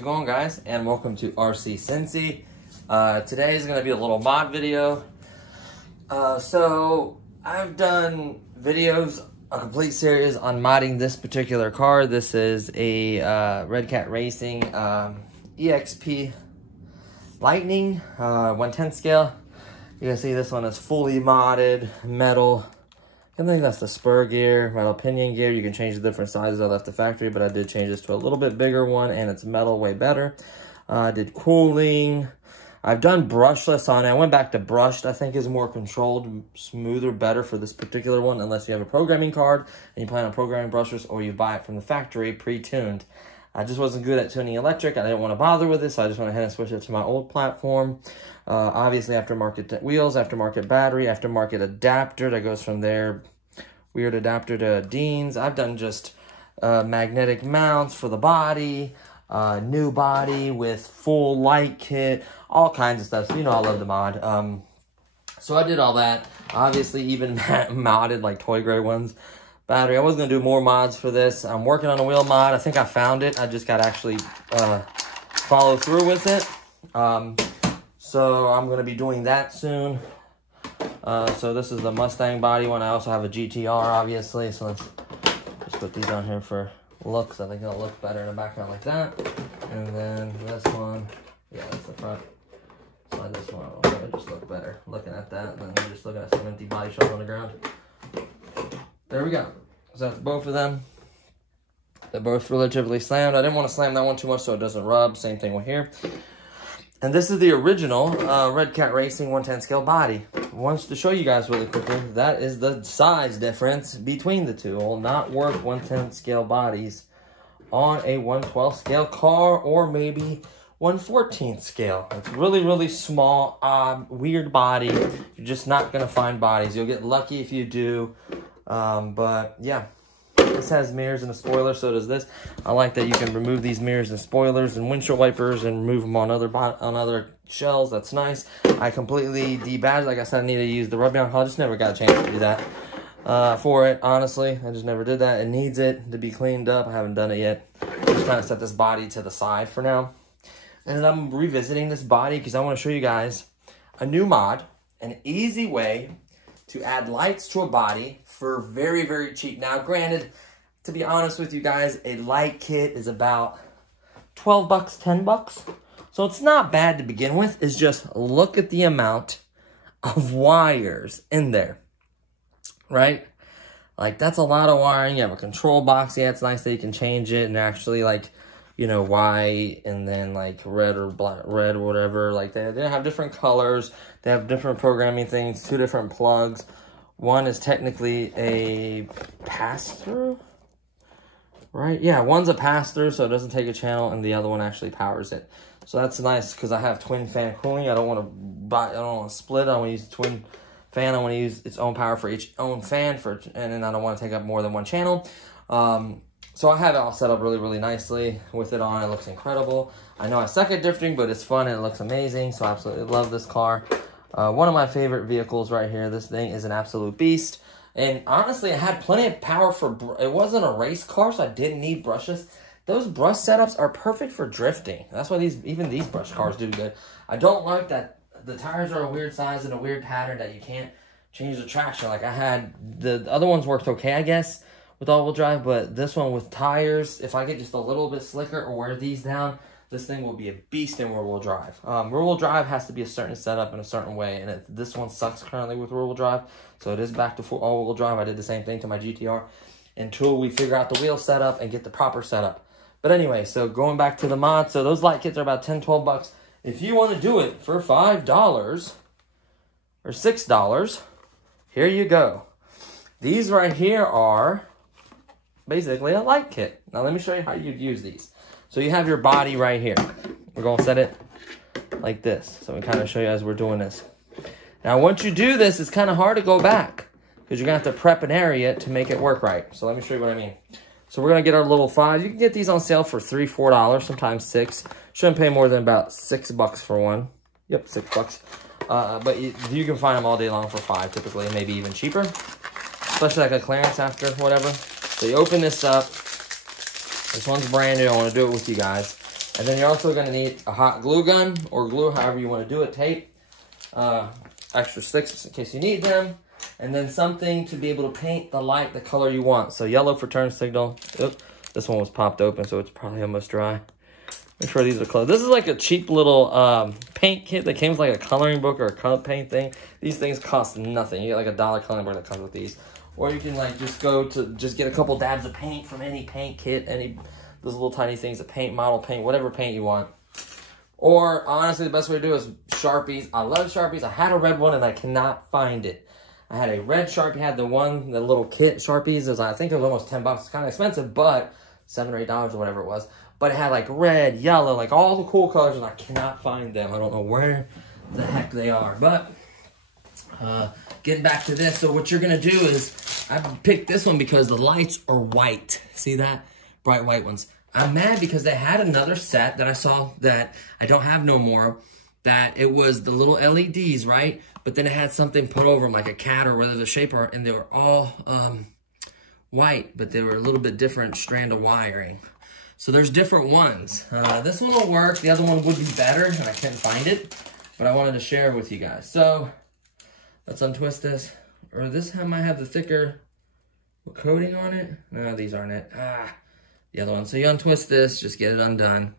it going, guys? And welcome to RC Cincy. Today is going to be a little mod video. So I've done videos, a complete series on modding this particular car. This is a Red Cat Racing EXP Lightning 1/10 scale. You can see this one is fully modded metal. I think that's the spur gear, metal pinion gear. You can change the different sizes. I left the factory, but I did change this to a little bit bigger one, and it's metal, way better. I did cooling. I've done brushless on it. I went back to brushed. I think is more controlled, smoother, better for this particular one, unless you have a programming card and you plan on programming brushless, or you buy it from the factory pre-tuned. I just wasn't good at tuning electric. I didn't want to bother with this, so I just went ahead and switched it to my old platform. Obviously, aftermarket wheels, aftermarket battery, aftermarket adapter that goes from there. Weird adapter to Dean's. I've done just magnetic mounts for the body, new body with full light kit, all kinds of stuff. So, you know, I love the mod. So I did all that. Obviously, even modded like toy gray ones. Battery. I was going to do more mods for this. I'm working on a wheel mod. I think I found it. I just got to actually follow through with it. So I'm going to be doing that soon. So this is the Mustang body one. I also have a GTR, obviously. So let's just put these on here for looks. I think it'll look better in the background like that. And then this one. Yeah, that's the front. Slide this one over. It'll just look better looking at that. And then we're just looking at some empty body shells on the ground. There we go. So that's both of them. They're both relatively slammed. I didn't want to slam that one too much so it doesn't rub. Same thing with here. And this is the original Red Cat Racing 1/10 scale body. Wants to show you guys really quickly, that is the size difference between the two. Will not work 1/10 scale bodies on a 1/12 scale car, or maybe 1/14 scale. It's really, really small, weird body. You're just not going to find bodies. You'll get lucky if you do. But yeah, this has mirrors and a spoiler, so does this. I like that you can remove these mirrors and spoilers and windshield wipers and remove them on other shells. That's nice. I completely debadged. Like I said, I need to use the rub down. I just never got a chance to do that for it, honestly. I just never did that. It needs it to be cleaned up. I haven't done it yet. I'm just trying to set this body to the side for now. And I'm revisiting this body because I want to show you guys a new mod, an easy way to add lights to a body for very, very cheap. Now, granted, to be honest with you guys, a light kit is about 12 bucks, 10 bucks. So it's not bad to begin with. It's just look at the amount of wires in there, right? Like, that's a lot of wiring. You have a control box. Yeah, it's nice that you can change it and actually, like, you know, white and then like red or black, red or whatever. Like they have different colors. They have different programming things, 2 different plugs. One is technically a pass-through, right? Yeah, one's a pass-through, so it doesn't take a channel, and the other one actually powers it. So that's nice because I have twin fan cooling. I don't want to split. I want to use twin fan. I want to use its own power for each own fan and then I don't want to take up more than one channel. So I have it all set up really, really nicely with it on. It looks incredible. I know I suck at drifting, but it's fun and it looks amazing. So I absolutely love this car. One of my favorite vehicles right here. This thing is an absolute beast. And honestly, it had plenty of power for... It wasn't a race car, so I didn't need brushes. Those brush setups are perfect for drifting. That's why even these brush cars do good. I don't like that the tires are a weird size and a weird pattern that you can't change the traction. Like I had... The other ones worked okay, I guess, with all-wheel drive, but this one with tires, if I get just a little bit slicker or wear these down, this thing will be a beast in rear-wheel drive. Rear-wheel drive has to be a certain setup in a certain way, and this one sucks currently with rear-wheel drive, so it is back to full all-wheel drive. I did the same thing to my GTR until we figure out the wheel setup and get the proper setup. But anyway, so going back to the mod, so those light kits are about 10, 12 bucks. If you want to do it for $5 or $6, here you go. These right here are basically a light kit. Now let me show you how you'd use these. So you have your body right here. We're going to set it like this. So we kind of show you as we're doing this. Now once you do this, it's kind of hard to go back because you're going to have to prep an area to make it work right. So let me show you what I mean. So we're going to get our little 5. You can get these on sale for $3, $4, sometimes $6. Shouldn't pay more than about $6 for one. Yep, $6. But you can find them all day long for $5 typically, maybe even cheaper. Especially like a clearance after whatever. So you open this up. This one's brand new. I want to do it with you guys. And then you're also going to need a hot glue gun or glue, however you want to do it, tape, extra sticks in case you need them, and then something to be able to paint the light the color you want. So yellow for turn signal. Oops, this one was popped open, so it's probably almost dry. Make sure these are closed. This is like a cheap little paint kit that came with like a coloring book or a color paint thing. These things cost nothing. You get like $1 coloring book that comes with these. Or you can like just go to, just get a couple dabs of paint from any paint kit, those little tiny things of paint, model paint, whatever paint you want. Or honestly, the best way to do it is Sharpies. I love Sharpies. I had a red one and I cannot find it. I had a red Sharpie, had the little kit Sharpies. I think it was almost $10. It's kind of expensive, but $7 or $8 or whatever it was. But it had like red, yellow, like all the cool colors, and I cannot find them. I don't know where the heck they are. But getting back to this, so what you're gonna do is, I picked this one because the lights are white. See that? Bright white ones. I'm mad because they had another set that I saw that I don't have no more, that it was the little LEDs, right? But then it had something put over them, like a cat or whatever the shape are, and they were all white, but they were a little bit different strand of wiring. So there's different ones. This one will work. The other one would be better, and I couldn't find it, but I wanted to share with you guys. So let's untwist this. Or this might have the thicker coating on it. No, these aren't it. The other one. So you untwist this, just get it undone.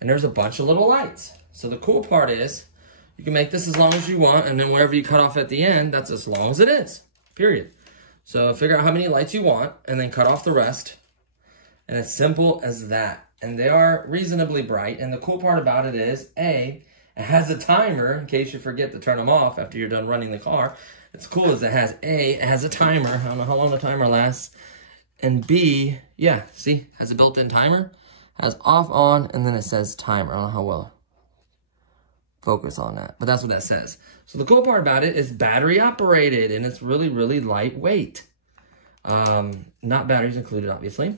And there's a bunch of little lights. So the cool part is, you can make this as long as you want, and then wherever you cut off at the end, that's as long as it is, period. So figure out how many lights you want, and then cut off the rest. And it's simple as that. And they are reasonably bright. And the cool part about it is, A, it has a timer in case you forget to turn them off after you're done running the car. It's cool as it has a timer. I don't know how long the timer lasts. And B, yeah, see, has a built-in timer. Has off, on, and then it says timer. I don't know how well focus on that, but that's what that says. So the cool part about it is battery operated, and it's really, really lightweight. Not batteries included, obviously.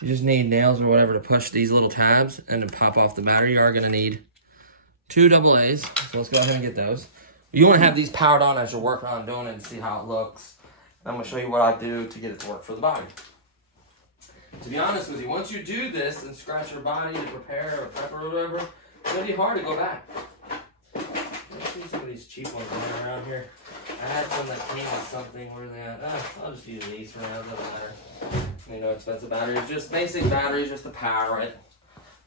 You just need nails or whatever to push these little tabs and to pop off the battery. You are going to need 2 AA's, so let's go ahead and get those. You want to have these powered on as you're working on doing it and see how it looks. I'm going to show you what I do to get it to work for the body. To be honest with you, once you do this and scratch your body to prepare or prep or whatever, it's going to be hard to go back. Let's see some of these cheap ones around here. I had some that came with something. Where are they at? I'll just use these for now. Doesn't matter. You know, expensive batteries. Just basic batteries just to power it.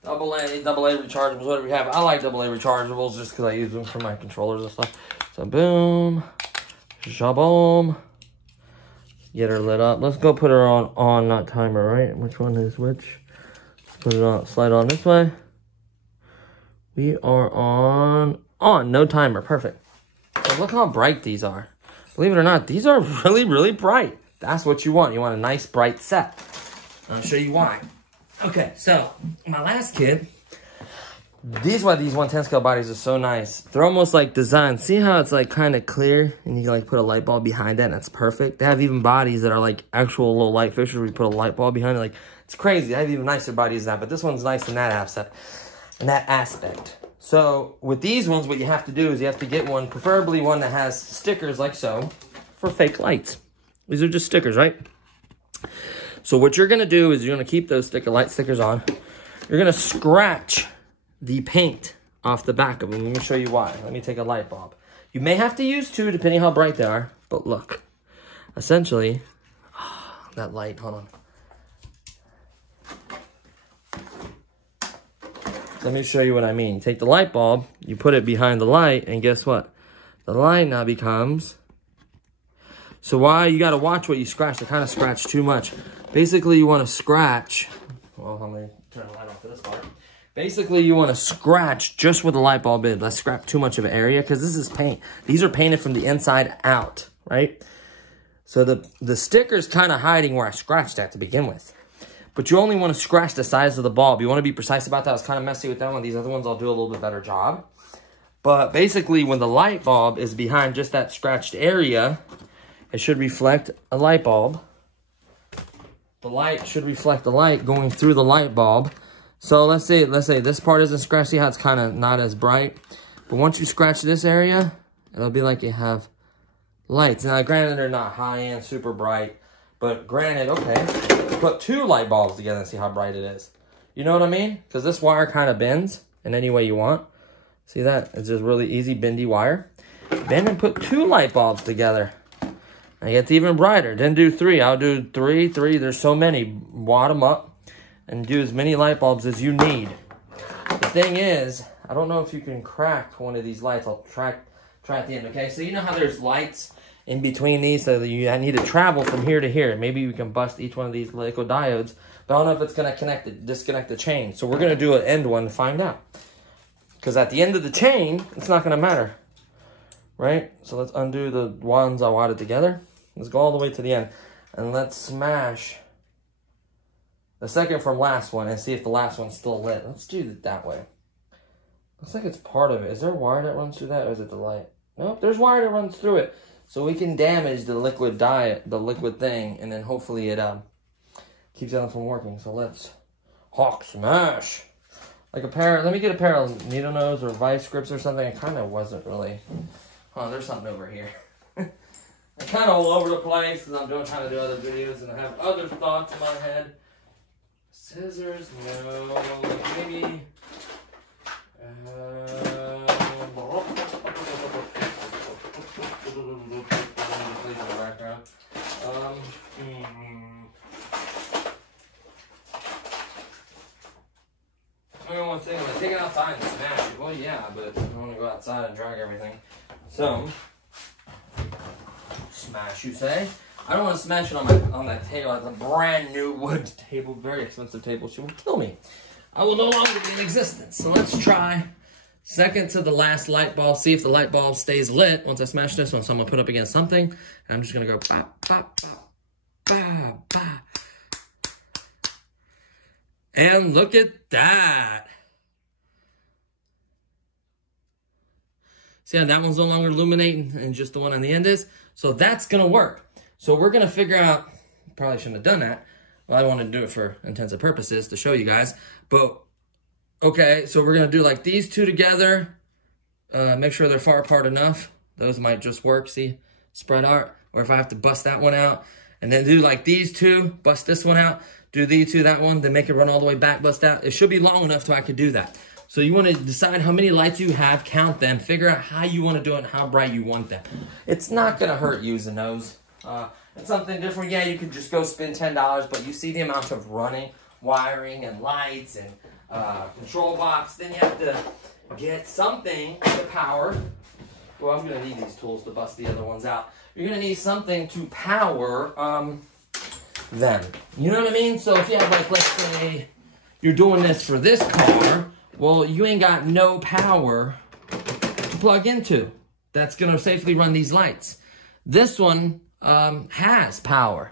AA rechargeables, whatever you have. I like AA rechargeables just because I use them for my controllers and stuff. So boom. Shaboom. Get her lit up. Let's go put her on, not timer, right? Which one is which? Let's put it on, slide on this way. We are on, no timer, perfect. So look how bright these are. Believe it or not, these are really, really bright. That's what you want. You want a nice bright set. I'll show you why. Okay, so my last kit, these 110 scale bodies are so nice. They're almost like designed. See how it's like kind of clear and you can like put a light bulb behind that and that's perfect. They have even bodies that are like actual little light fixtures where you put a light bulb behind it. Like, it's crazy. They have even nicer bodies than that, but this one's nice in that aspect. So with these ones, what you have to do is you have to get one, preferably one that has stickers like so, for fake lights. These are just stickers, right? So what you're gonna do is you're gonna keep those light stickers on. You're gonna scratch the paint off the back of them. Let me show you why. Let me take a light bulb. You may have to use 2 depending how bright they are, but look. Essentially, that light, hold on. Let me show you what I mean. You take the light bulb, you put it behind the light, and guess what? The light now becomes... So why you gotta watch what you scratch. I kind of scratch too much. Basically, you want to scratch. Well, I'm gonna turn the light off for this part. Basically, you want to scratch just where the light bulb is. Let's scratch too much of an area because this is paint. These are painted from the inside out, right? So the sticker's kind of hiding where I scratched at to begin with. But you only want to scratch the size of the bulb. You want to be precise about that. I was kind of messy with that one. These other ones, I'll do a little bit better job. But basically, when the light bulb is behind just that scratched area, it should reflect a light bulb. The light should reflect the light going through the light bulb. So let's say this part isn't scratched. See how it's kind of not as bright? But once you scratch this area, it'll be like you have lights. Now, granted, they're not high-end, super bright. But granted, okay, put 2 light bulbs together and see how bright it is. You know what I mean? Because this wire kind of bends in any way you want. See that? It's just really easy, bendy wire. Bend and put 2 light bulbs together. And it gets even brighter. Then do 3. I'll do 3. There's so many. Wad them up and do as many light bulbs as you need. The thing is, I don't know if you can crack one of these lights. I'll try at the end, okay? So you know how there's lights in between these, so that I need to travel from here to here. Maybe we can bust each one of these liquid diodes, but I don't know if it's going to disconnect the chain. So we're going to do an end one to find out. Because at the end of the chain, it's not going to matter, right? So let's undo the ones I wadded together. Let's go all the way to the end, and let's smash the second from last one and see if the last one's still lit. Let's do it that way. Looks like it's part of it. Is there a wire that runs through that, or is it the light? Nope, there's wire that runs through it. So we can damage the liquid thing, and then hopefully it keeps it from working. So let's hawk smash. Like let me get a pair of needle nose or vice grips or something. It kind of wasn't really. Oh, there's something over here. I'm kind of all over the place because I'm trying to do other videos and I have other thoughts in my head. Scissors, no, maybe. One thing, I'm gonna take it outside and smash it. Well, yeah, but I want to go outside and drag everything. So, smash, you say? I don't want to smash it on that table. It's a brand new wood table, very expensive table. She will kill me. I will no longer be in existence. So let's try second to the last light bulb. See if the light bulb stays lit once I smash this one. So I'm gonna put it up against something, and I'm just gonna go bop, bop, bop, bop, bop. And look at that. See how that one's no longer illuminating and just the one on the end is? So that's going to work. So we're going to figure out, probably shouldn't have done that. Well, I wanted to do it for intensive purposes to show you guys. But, okay, so we're going to do like these 2 together. Make sure they're far apart enough. Those might just work, see? Spread out. Or if I have to bust that one out. And then do like these 2, bust this one out. Do these 2, that one, then make it run all the way back, bust out. It should be long enough so I could do that. So you want to decide how many lights you have, count them, figure out how you want to do it and how bright you want them. It's not going to hurt using those. It's something different. Yeah, you could just go spend $10, but you see the amount of running, wiring, and lights, and control box. Then you have to get something to power. Well, I'm going to need these tools to bust the other ones out. You're going to need something to power them. You know what I mean? So if you have, like, let's say you're doing this for this car, well, you ain't got no power to plug into that's going to safely run these lights. This one has power.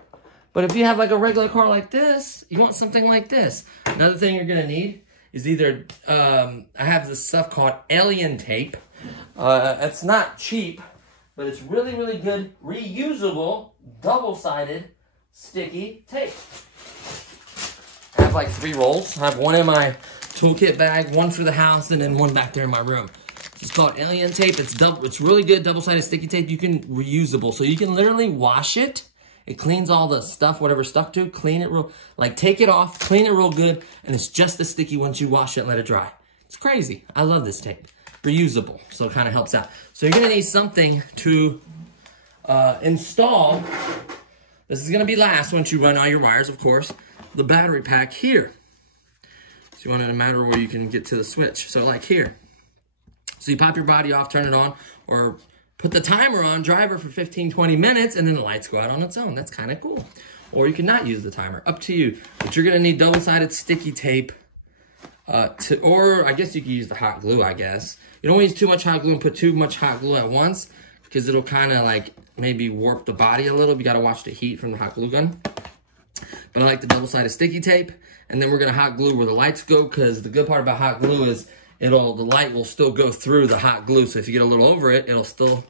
But if you have like a regular car like this, you want something like this. Another thing you're going to need is either, I have this stuff called alien tape. It's not cheap, but it's really, really good, reusable, double-sided, sticky tape. I have like 3 rolls. I have one in my toolkit bag, one for the house, and then one back there in my room. It's called alien tape. It's really good, double-sided sticky tape. You can reusable, so you can literally wash it. It cleans all the stuff, whatever stuck to, clean it real, like take it off, clean it real good, and it's just as sticky once you wash it and let it dry. It's crazy. I love this tape. Reusable, so it kind of helps out. So you're gonna need something to install. This is gonna be last once you run all your wires, of course. The battery pack here. So you want it in a matter where you can get to the switch. So like here. So you pop your body off, turn it on, or put the timer on, drive her for 15, 20 minutes, and then the lights go out on its own. That's kind of cool. Or you can not use the timer, up to you. But you're gonna need double-sided sticky tape, or I guess you could use the hot glue, I guess. You don't want to use too much hot glue and put too much hot glue at once, because it'll kind of like maybe warp the body a little. You gotta watch the heat from the hot glue gun. But I like the double-sided sticky tape. And then we're gonna hot glue where the lights go, because the good part about hot glue is the light will still go through the hot glue. So if you get a little over it, it'll still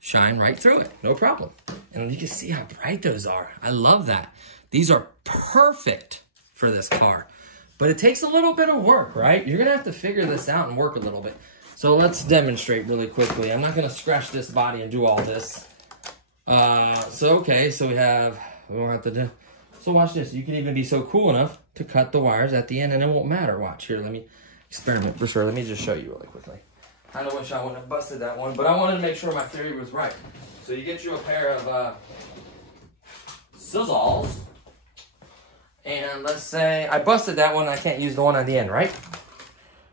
shine right through it, no problem. And you can see how bright those are. I love that. These are perfect for this car. But it takes a little bit of work, right? You're gonna have to figure this out and work a little bit. So let's demonstrate really quickly. I'm not gonna scratch this body and do all this. Okay, so we don't have to do. So watch this. You can even be so cool enough to cut the wires at the end, and it won't matter. Watch here, let me experiment for sure. Let me just show you really quickly. I kind of wish I wouldn't have busted that one, but I wanted to make sure my theory was right. So you get you a pair of scissors, and let's say I busted that one, I can't use the one on the end, right?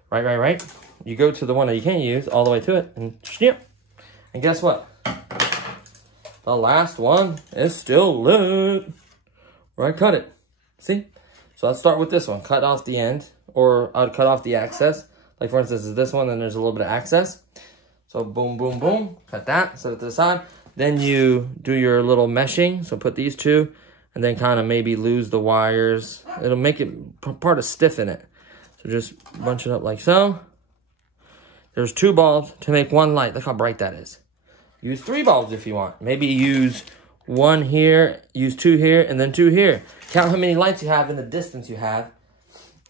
Right. You go to the one that you can't use all the way to it, and snip. And guess what? The last one is still lit where I cut it. See? So I'll start with this one. Cut off the end, or I'd cut off the access. Like for instance, is this one, then there's a little bit of access. So boom, boom, boom. Cut that, set it to the side. Then you do your little meshing. So put these two, and then kind of maybe lose the wires. It'll make it part of stiffen it. So just bunch it up like so. There's 2 bulbs to make 1 light. Look how bright that is. Use 3 bulbs if you want. Maybe use 1 here, use 2 here, and then 2 here. Count how many lights you have and the distance you have.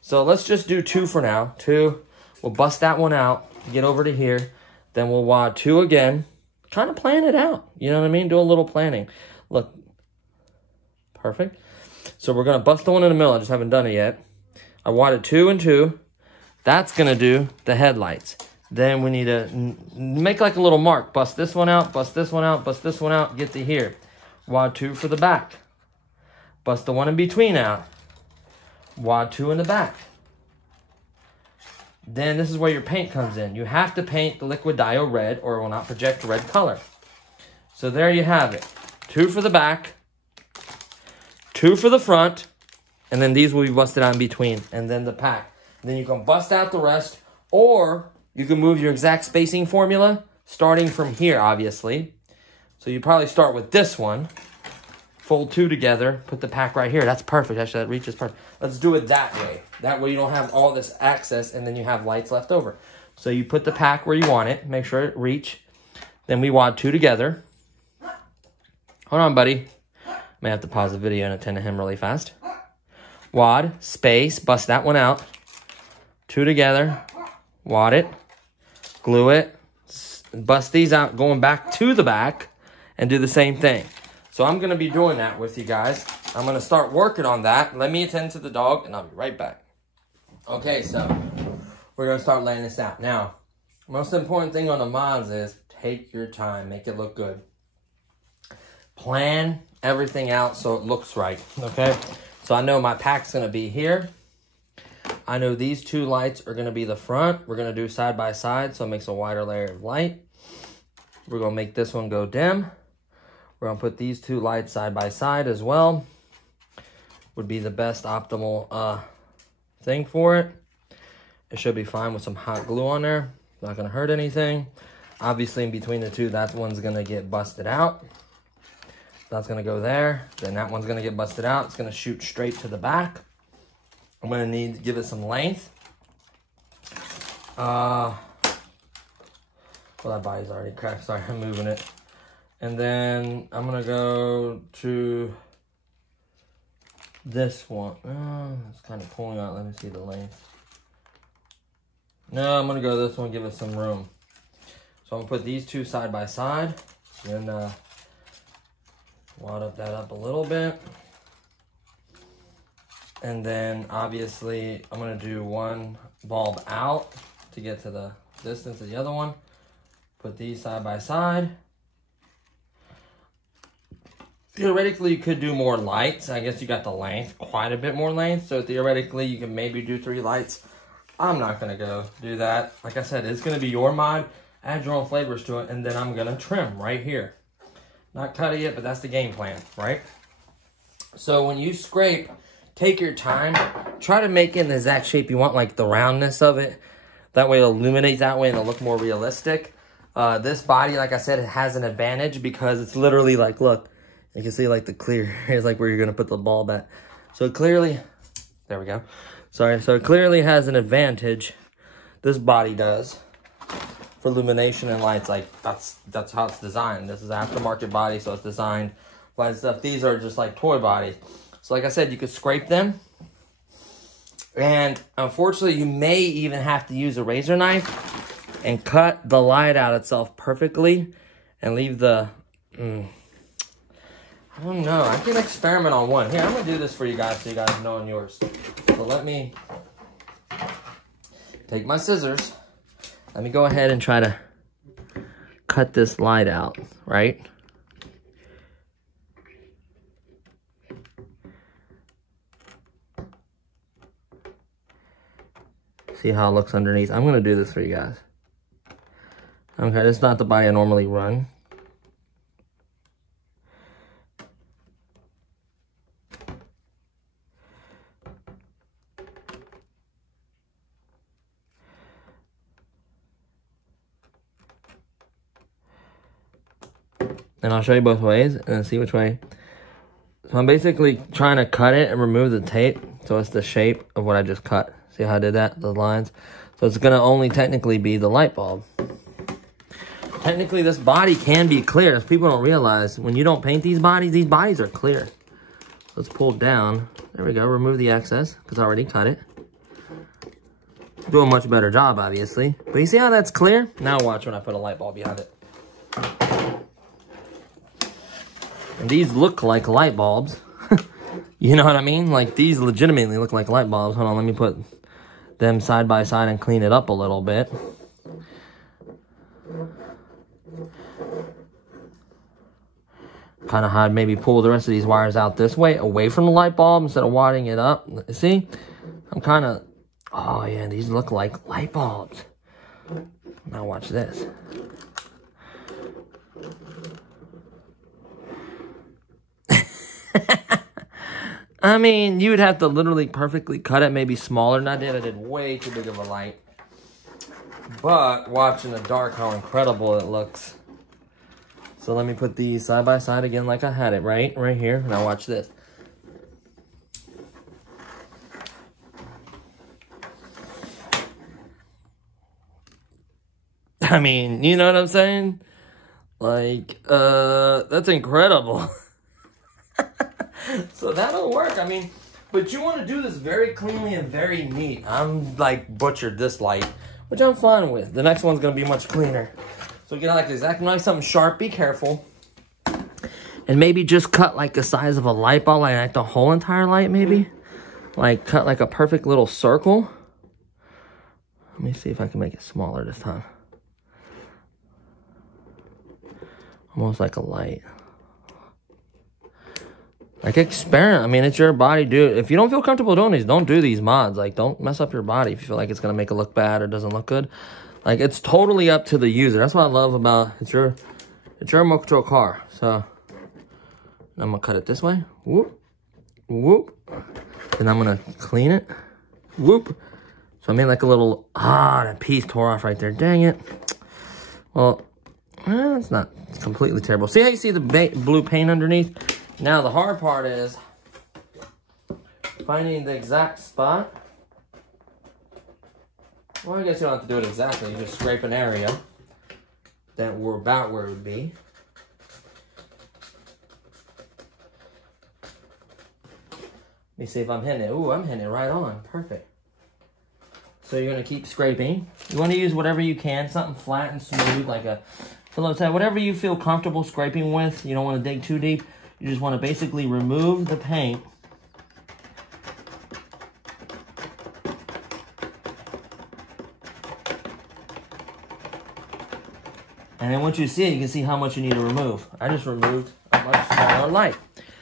So let's just do 2 for now. 2. We'll bust that one out, get over to here. Then we'll wad 2 again. Kind of plan it out. You know what I mean? Do a little planning. Look. Perfect. So we're going to bust the one in the middle. I just haven't done it yet. I wadded 2 and 2. That's going to do the headlights. Then we need to make like a little mark. Bust this one out, bust this one out, bust this one out, get to here. Wad 2 for the back. Bust the one in between out. Wad 2 in the back. Then this is where your paint comes in. You have to paint the liquid dio red or it will not project red color. So there you have it. 2 for the back, 2 for the front, and then these will be busted out in between, and then the pack. Then you can bust out the rest, or you can move your exact spacing formula, starting from here, obviously. So you probably start with this one, fold 2 together, put the pack right here. That's perfect. Actually, that reaches perfect. Let's do it that way. That way you don't have all this access, and then you have lights left over. So you put the pack where you want it. Make sure it reach. Then we wad 2 together. Hold on, buddy. May have to pause the video and attend to him really fast. Wad, space, bust that one out. 2 together. Wad it. Glue it. Bust these out, going back to the back, and do the same thing. So I'm going to be doing that with you guys. I'm going to start working on that. Let me attend to the dog, and I'll be right back. Okay, so we're going to start laying this out. Now, most important thing on the mods is take your time. Make it look good. Plan everything out so it looks right, okay? So I know my pack's going to be here. I know these 2 lights are going to be the front. We're going to do side by side, so it makes a wider layer of light. We're going to make this one go dim. We're going to put these 2 lights side by side as well. Would be the best optimal thing for it. It should be fine with some hot glue on there. Not going to hurt anything. Obviously, in between the 2, that one's going to get busted out. That's going to go there. Then that one's going to get busted out. It's going to shoot straight to the back. I'm going to need to give it some length. Well, that body's already cracked. Sorry, I'm moving it. And then I'm going to go to this one. It's kind of pulling out. Let me see the length. No, I'm going to go to this one, give it some room. So I'm going to put these 2 side by side. And wad that up a little bit. And then obviously I'm going to do 1 bulb out to get to the distance of the other one. Put these side by side. Theoretically, you could do more lights. I guess you got the length, quite a bit more length. So theoretically, you can maybe do 3 lights. I'm not going to go do that. Like I said, it's going to be your mod. Add your own flavors to it. And then I'm going to trim right here. Not cut it yet, but that's the game plan, right? So when you scrape, take your time. Try to make it in the exact shape you want, like the roundness of it. That way it'll illuminate that way and it'll look more realistic. This body, like I said, it has an advantage because it's literally like, look, you can see like the clear, here's like where you're going to put the bulb at. So clearly, there we go. Sorry, so it clearly has an advantage. This body does. For illumination and lights, like that's how it's designed. This is an aftermarket body, so it's designed for light stuff. These are just like toy bodies. So like I said, you could scrape them. And unfortunately, you may even have to use a razor knife and cut the light out itself perfectly and leave the, I don't know. I can experiment on one. Here, I'm going to do this for you guys so you guys know on yours. So let me take my scissors. Let me go ahead and try to cut this light out, right? See how it looks underneath? I'm gonna do this for you guys. Okay, this is not the body I normally run. And I'll show you both ways and then see which way. So I'm basically trying to cut it and remove the tape so it's the shape of what I just cut. See how I did that? The lines. So it's going to only technically be the light bulb. Technically, this body can be clear. If people don't realize, when you don't paint these bodies are clear. Let's pull down. There we go. Remove the excess because I already cut it. Do a much better job, obviously. But you see how that's clear? Now watch when I put a light bulb behind it. And these look like light bulbs. You know what I mean? Like, these legitimately look like light bulbs. Hold on, let me put them side by side and clean it up a little bit. Kind of hard, maybe pull the rest of these wires out this way, away from the light bulb instead of wadding it up. See? I'm kind of... Oh, yeah, these look like light bulbs. Now watch this. I mean, you would have to literally perfectly cut it, maybe smaller than I did. I did way too big of a light. But watch in the dark how incredible it looks. So let me put these side by side again like I had it, right here. Now watch this. I mean, you know what I'm saying? Like, that's incredible. So that'll work. I mean, but you want to do this very cleanly and very neat. I'm like butchered this light, which I'm fine with. The next one's going to be much cleaner. So get like exactly like something sharp. Be careful. And maybe just cut like the size of a light bulb, like the whole entire light maybe. Like cut like a perfect little circle. Let me see if I can make it smaller this time. Almost like a light. Like, experiment. I mean, it's your body. Do it. If you don't feel comfortable doing these, don't do these mods. Like, don't mess up your body if you feel like it's going to make it look bad or doesn't look good. Like, it's totally up to the user. That's what I love about it's your remote control car. So, I'm going to cut it this way. Whoop. Whoop. And I'm going to clean it. Whoop. So, I made like a little... that piece tore off right there. Dang it. Well, it's not completely terrible. See how you see the blue paint underneath? Now, the hard part is finding the exact spot. Well, I guess you don't have to do it exactly. You just scrape an area that we're about where it would be. Let me see if I'm hitting it. Ooh, I'm hitting it right on. Perfect. So you're going to keep scraping. You want to use whatever you can. Something flat and smooth, like a pillow tag. Whatever you feel comfortable scraping with. You don't want to dig too deep. You just want to basically remove the paint. And then once you see it, you can see how much you need to remove. I just removed a much smaller light.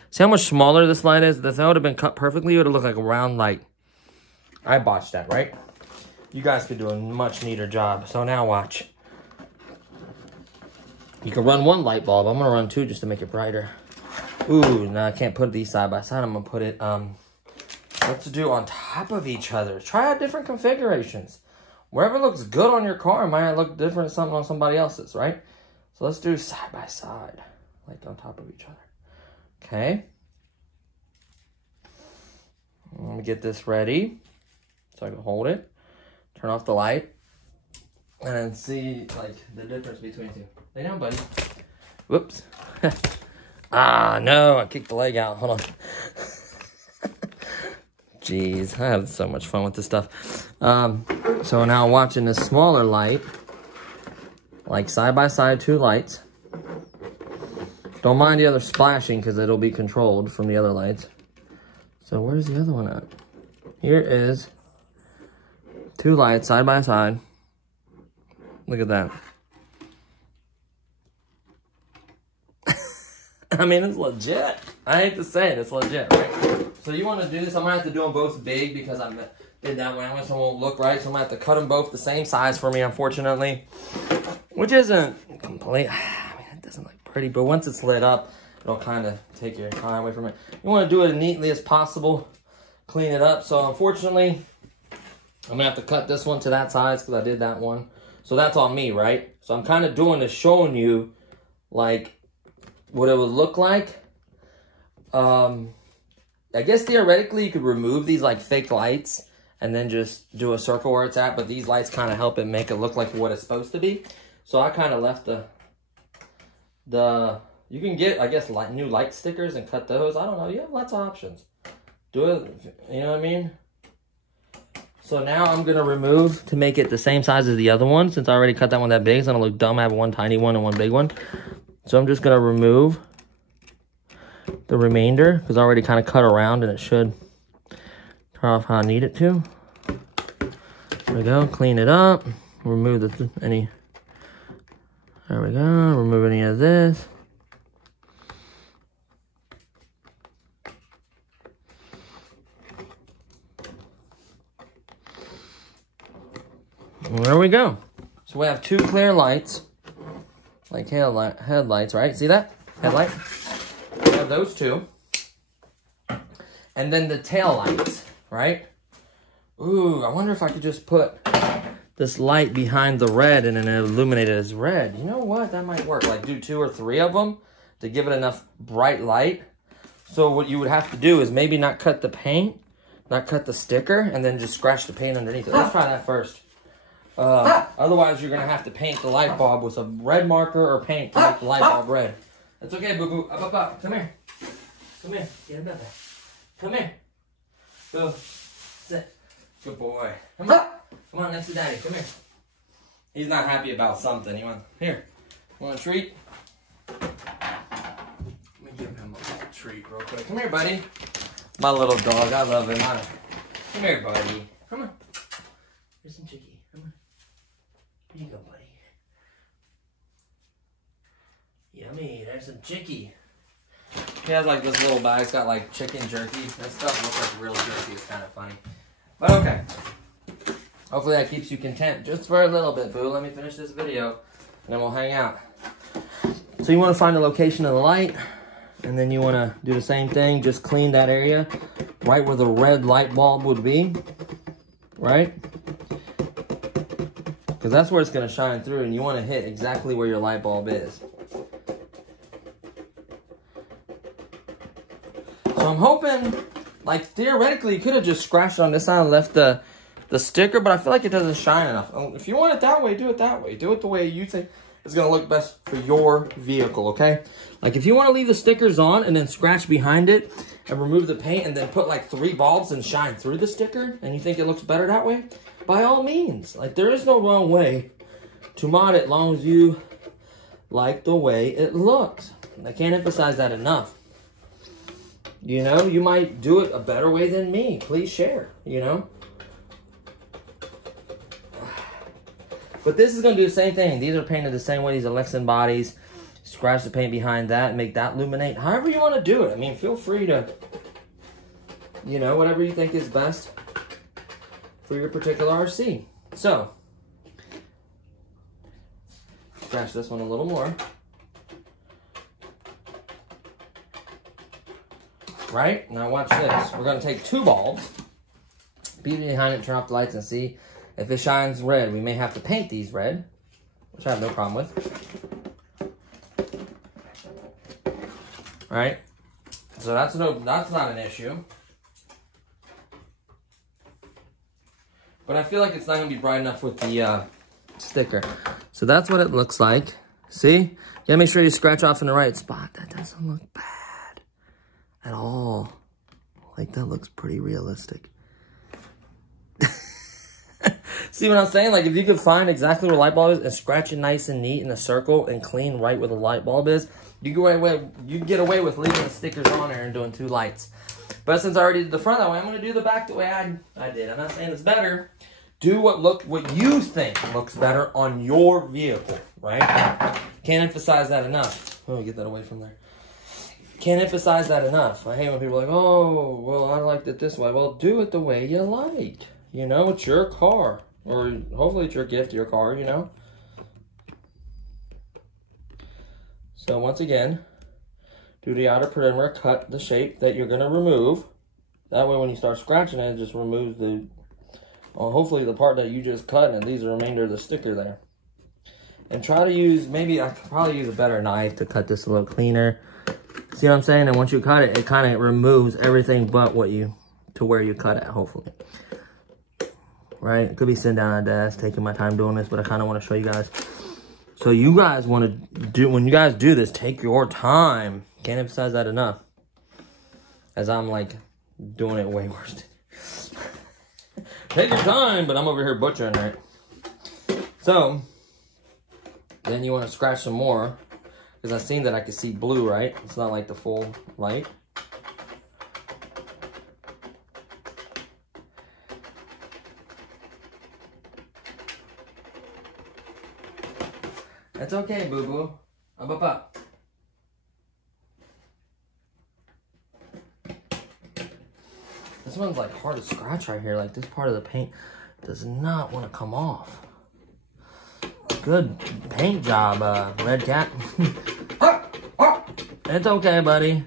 See how much smaller this light is? If that would have been cut perfectly, it would have looked like a round light. I botched that, right? You guys could do a much neater job. So now watch. You can run one light bulb. I'm going to run two just to make it brighter. Ooh, no, I can't put these side by side. I'm going to put it, what to do on top of each other. Try out different configurations. Wherever looks good on your car might look different something on somebody else's, right? So let's do side by side, like on top of each other. Okay. Let me get this ready so I can hold it. Turn off the light. And then see, like, the difference between the two. Lay down, buddy. Whoops. No, I kicked the leg out. Hold on. Jeez, I have so much fun with this stuff. So now watching this smaller light, like side by side, two lights. Don't mind the other splashing because it'll be controlled from the other lights. So where's the other one at? here is 2 lights side by side. Look at that. I mean, it's legit. I hate to say it, it's legit, right? So you want to do this, I'm going to have to do them both big because I did that one. I won't look right, so I'm going to have to cut them both the same size for me, unfortunately. Which isn't complete. I mean, it doesn't look pretty, but once it's lit up, it'll kind of take your eye away from it. You want to do it as neatly as possible. Clean it up. So unfortunately, I'm going to have to cut this one to that size because I did that one. So that's on me, right? So I'm kind of doing this, showing you, like, what it would look like. I guess theoretically you could remove these like fake lights and then just do a circle where it's at, but these lights kind of help it make it look like what it's supposed to be. So I kind of left you can get, I guess, new light stickers and cut those. I don't know, you have lots of options. Do it, you know what I mean? So now I'm gonna remove to make it the same size as the other one. Since I already cut that one that big, it's gonna look dumb. I have one tiny one and one big one. So I'm just gonna remove the remainder because I already kind of cut around and it should turn off how I need it to. There we go, clean it up, remove there we go, remove any of this. And there we go. So we have 2 clear lights, like headlights, right? See that? Headlight. We have those 2. And then the tail lights, right? Ooh, I wonder if I could just put this light behind the red and then illuminate it as red. You know what? That might work. Like do 2 or 3 of them to give it enough bright light. So what you would have to do is maybe not cut the paint, not cut the sticker, and then just scratch the paint underneath it. Let's try that first. Otherwise, you're going to have to paint the light bulb with a red marker or paint to make the light bulb red. That's okay, boo-boo. Up, up, up. Come here. Come here. Get about that. Come here. Go. Sit. Good boy. Come on. Come on, next to Daddy. Come here. He's not happy about something. Here. Want a treat? Let me give him a little treat real quick. Come here, buddy. My little dog. I love him. Come here, buddy. Come on. Here's some chicky. Come on. Here you go, buddy. Yummy, there's some chicky. He has like this little bag. It's got like chicken jerky. That stuff looks like real jerky. It's kind of funny. But okay. Hopefully that keeps you content just for a little bit, boo. Let me finish this video and then we'll hang out. So you want to find the location of the light and then you want to do the same thing. Just clean that area right where the red light bulb would be. Right? Because that's where it's going to shine through and you want to hit exactly where your light bulb is. So I'm hoping, like theoretically, you could have just scratched on this side and left the sticker, but I feel like it doesn't shine enough. If you want it that way, do it that way. Do it the way you think is going to look best for your vehicle, okay? Like if you want to leave the stickers on and then scratch behind it and remove the paint and then put like 3 bulbs and shine through the sticker and you think it looks better that way, by all means. Like there is no wrong way to mod it as long as you like the way it looks. I can't emphasize that enough. You know, you might do it a better way than me. Please share, you know. But this is going to do the same thing. These are painted the same way. These are Lexan bodies. Scratch the paint behind that. Make that illuminate. However you want to do it. I mean, feel free to, you know, whatever you think is best for your particular RC. So, scratch this one a little more. Right? Now watch this. We're going to take 2 bulbs, be behind it, turn off the lights, and see if it shines red. We may have to paint these red, which I have no problem with. Right? So that's not an issue. But I feel like it's not going to be bright enough with the sticker. So that's what it looks like. See? You got to make sure you scratch off in the right spot. That doesn't look bad at all. Like that looks pretty realistic. See what I'm saying? Like if you could find exactly where the light bulb is and scratch it nice and neat in a circle and clean right where the light bulb is, you get away with leaving the stickers on there and doing 2 lights. But since I already did the front that way, I'm going to do the back the way I did. I'm not saying it's better. Do what you think looks better on your vehicle, right? Can't emphasize that enough. Let me get that away from there. Can't emphasize that enough. I hate when people are like, oh, well, I liked it this way. Well, do it the way you like. You know, it's your car. Or hopefully it's your gift to your car, you know. So once again, do the outer perimeter, cut the shape that you're going to remove. That way when you start scratching it, it just removes the, well, hopefully the part that you just cut, and leaves the remainder of the sticker there. And try to use, maybe I could probably use a better knife to cut this a little cleaner. See what I'm saying? And once you cut it, it kind of removes everything but what you, to where you cut it, hopefully. Right? Could be sitting down at a desk, taking my time doing this, but I kind of want to show you guys. So you guys want to do, when you guys do this, take your time. Can't emphasize that enough. As I'm like doing it way worse. Take your time, but I'm over here butchering it. So, then you want to scratch some more. Because I've seen that I can see blue, right? It's not like the full light. That's okay, boo-boo. Up. This one's like hard to scratch right here. Like this part of the paint does not want to come off. Good paint job, Red Cat. It's okay, buddy.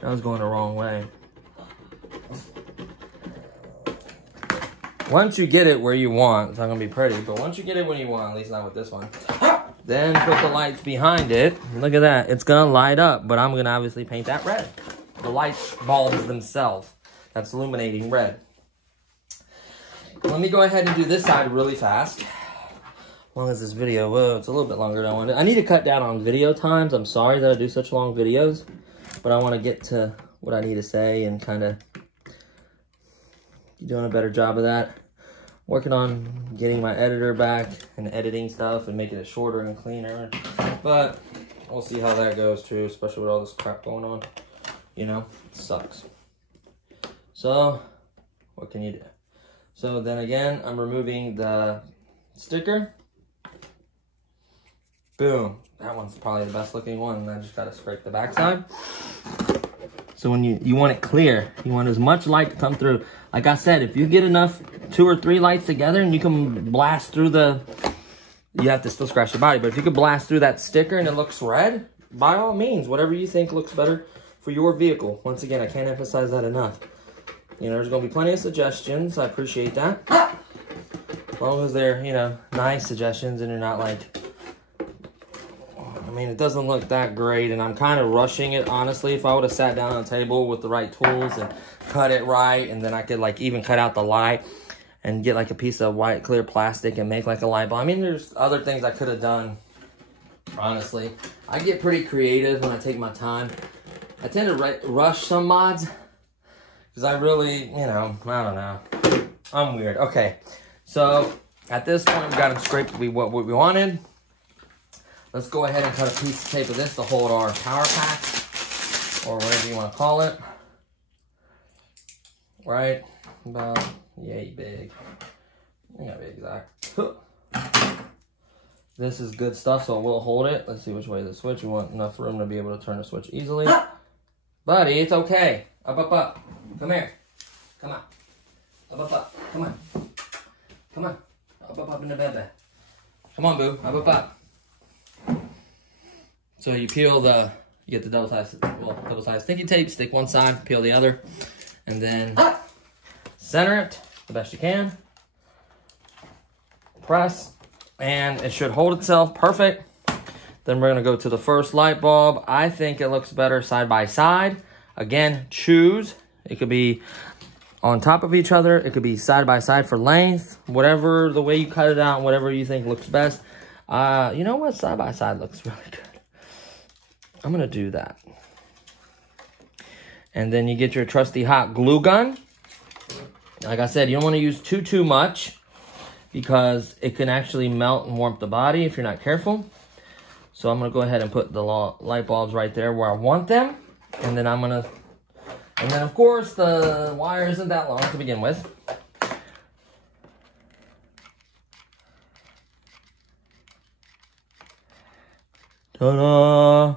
That was going the wrong way. Once you get it where you want, it's not going to be pretty, but once you get it where you want, at least not with this one, then put the lights behind it. Look at that. It's going to light up, but I'm going to obviously paint that red. The light bulbs themselves. That's illuminating red. Let me go ahead and do this side really fast. As long as this video, whoa, it's a little bit longer than I wanted. I need to cut down on video times. I'm sorry that I do such long videos, but I want to get to what I need to say and kind of doing a better job of that. Working on getting my editor back and editing stuff and making it shorter and cleaner. But we'll see how that goes too, especially with all this crap going on. You know, it sucks. So, what can you do? So then again, I'm removing the sticker. Boom. That one's probably the best looking one. I just gotta scrape the backside. So when you want it clear, you want as much light to come through. Like I said, if you get enough 2 or 3 lights together and you can blast through the, you have to still scratch the body, but if you could blast through that sticker and it looks red, by all means, whatever you think looks better for your vehicle. Once again, I can't emphasize that enough. You know, there's gonna be plenty of suggestions. I appreciate that. As long as they're, you know, nice suggestions and you're not like, I mean, it doesn't look that great, and I'm kind of rushing it, honestly. If I would have sat down on a table with the right tools and cut it right, and then I could, like, even cut out the light and get, like, a piece of white clear plastic and make, like, a light bulb. I mean, there's other things I could have done, honestly. I get pretty creative when I take my time. I tend to rush some mods because I really, you know, I don't know. I'm weird. Okay, so at this point, we got them scraped what we wanted. Let's go ahead and cut a piece of tape of this to hold our power pack, or whatever you want to call it. Right? About, yay, big. I'm not be exact. This is good stuff, so we'll hold it. Let's see which way the switch. We want enough room to be able to turn the switch easily. Buddy, it's okay. Up. Come here. Come on. Up. Come on. Come on. Up in the bed. Come on, boo. Up. So you peel the, you get the double size sticky tape, stick one side, peel the other, and then center it the best you can. Press, and it should hold itself perfect. Then we're gonna go to the first light bulb. I think it looks better side by side. Again, choose. It could be on top of each other. It could be side by side for length. Whatever, the way you cut it out, whatever you think looks best. You know what? Side by side looks really good. I'm gonna do that. And then you get your trusty hot glue gun. Like I said, you don't wanna use too much because it can actually melt and warp the body if you're not careful. So I'm gonna go ahead and put the light bulbs right there where I want them. And then I'm gonna And then, of course, the wire isn't that long to begin with. Ta-da!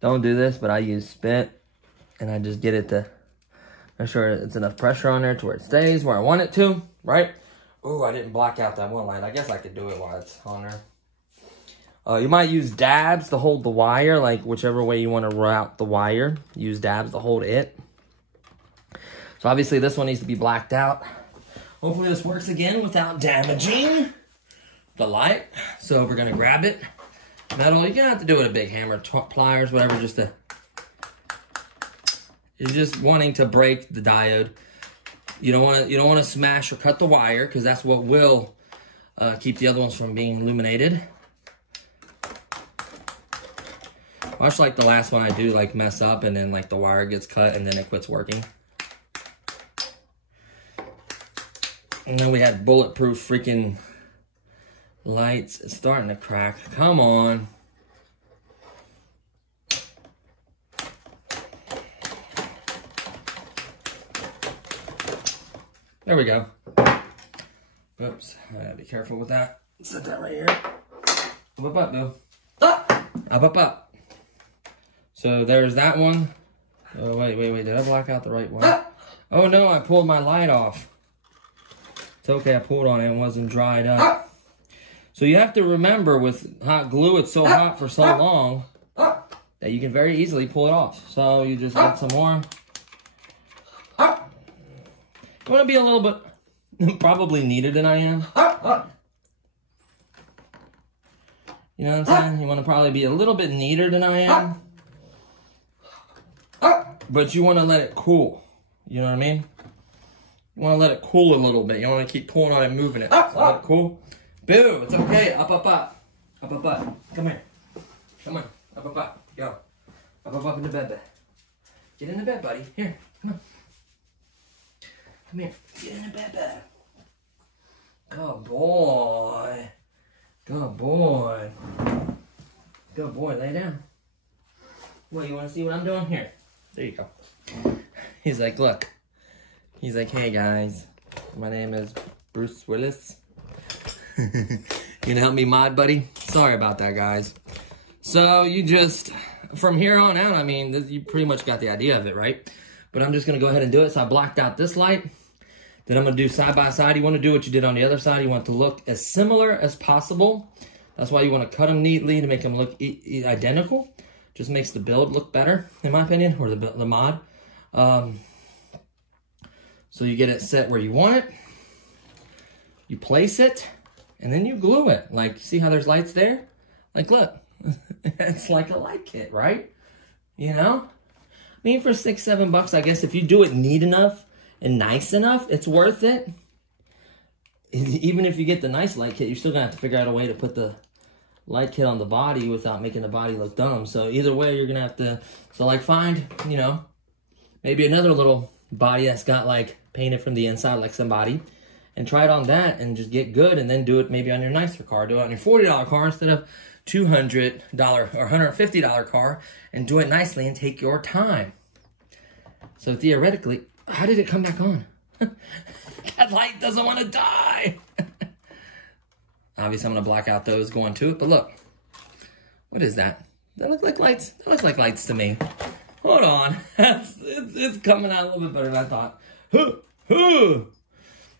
Don't do this, but I use spit, and I just get it to make sure it's enough pressure on there to where it stays where I want it to, right? Ooh, I didn't block out that one light. I guess I could do it while it's on there. You might use dabs to hold the wire, like whichever way you want to route the wire. Use dabs to hold it. So obviously this one needs to be blacked out. Hopefully this works again without damaging the light. So we're gonna grab it. Metal, you're gonna have to do it with a big hammer, pliers, whatever, just to... You're just wanting to break the diode. You don't want to smash or cut the wire, because that's what will keep the other ones from being illuminated. Much like the last one, I do like mess up and then like the wire gets cut and then it quits working. And then we had bulletproof freaking lights. It's starting to crack. Come on. There we go. Oops. I gotta be careful with that. Set that right here. Up, up, Bill. Up, up. So there's that one. Oh, wait. Did I block out the right one? Oh, no. I pulled my light off. It's okay. I pulled on it and wasn't dried up. So you have to remember with hot glue, it's so hot for so long that you can very easily pull it off. So you just get some more. You want to be a little bit probably neater than I am. You know what I'm saying? You want to probably be a little bit neater than I am. But you want to let it cool. You know what I mean? You want to let it cool a little bit. You don't want to keep pulling on it and moving it. So let it cool. Boo! It's okay. Up, up, up. Up, up, up. Come here. Come on. Up, up, up. Go. Up, up, up in the bed. Get in the bed, buddy. Here. Come on. Come here. Get in the bed. Good boy. Good boy. Good boy. Lay down. What, you want to see what I'm doing? Here. There you go. He's like, look. He's like, hey, guys. My name is Bruce Willis. You gonna help me mod, buddy? Sorry about that, guys. So you just, from here on out, I mean, you pretty much got the idea of it, right? But I'm just gonna go ahead and do it. So I blocked out this light. Then I'm gonna do side by side. You wanna do what you did on the other side. You want it to look as similar as possible. That's why you wanna cut them neatly to make them look identical. Just makes the build look better, in my opinion, or the mod. So you get it set where you want it. You place it. And then you glue it. Like, see how there's lights there? Like, look. It's like a light kit, right? You know? I mean, for $6, $7, I guess, if you do it neat enough and nice enough, it's worth it. Even if you get the nice light kit, you're still going to have to figure out a way to put the light kit on the body without making the body look dumb. So either way, you're going to have to... So, like, find, you know, maybe another little body that's got, like, painted from the inside like somebody. And try it on that and just get good and then do it maybe on your nicer car. Do it on your $40 car instead of $200 or $150 car and do it nicely and take your time. So theoretically, how did it come back on? That light doesn't want to die. Obviously, I'm going to block out those going to it. But look, what is that? That look like lights. That looks like lights to me. Hold on. It's coming out a little bit better than I thought.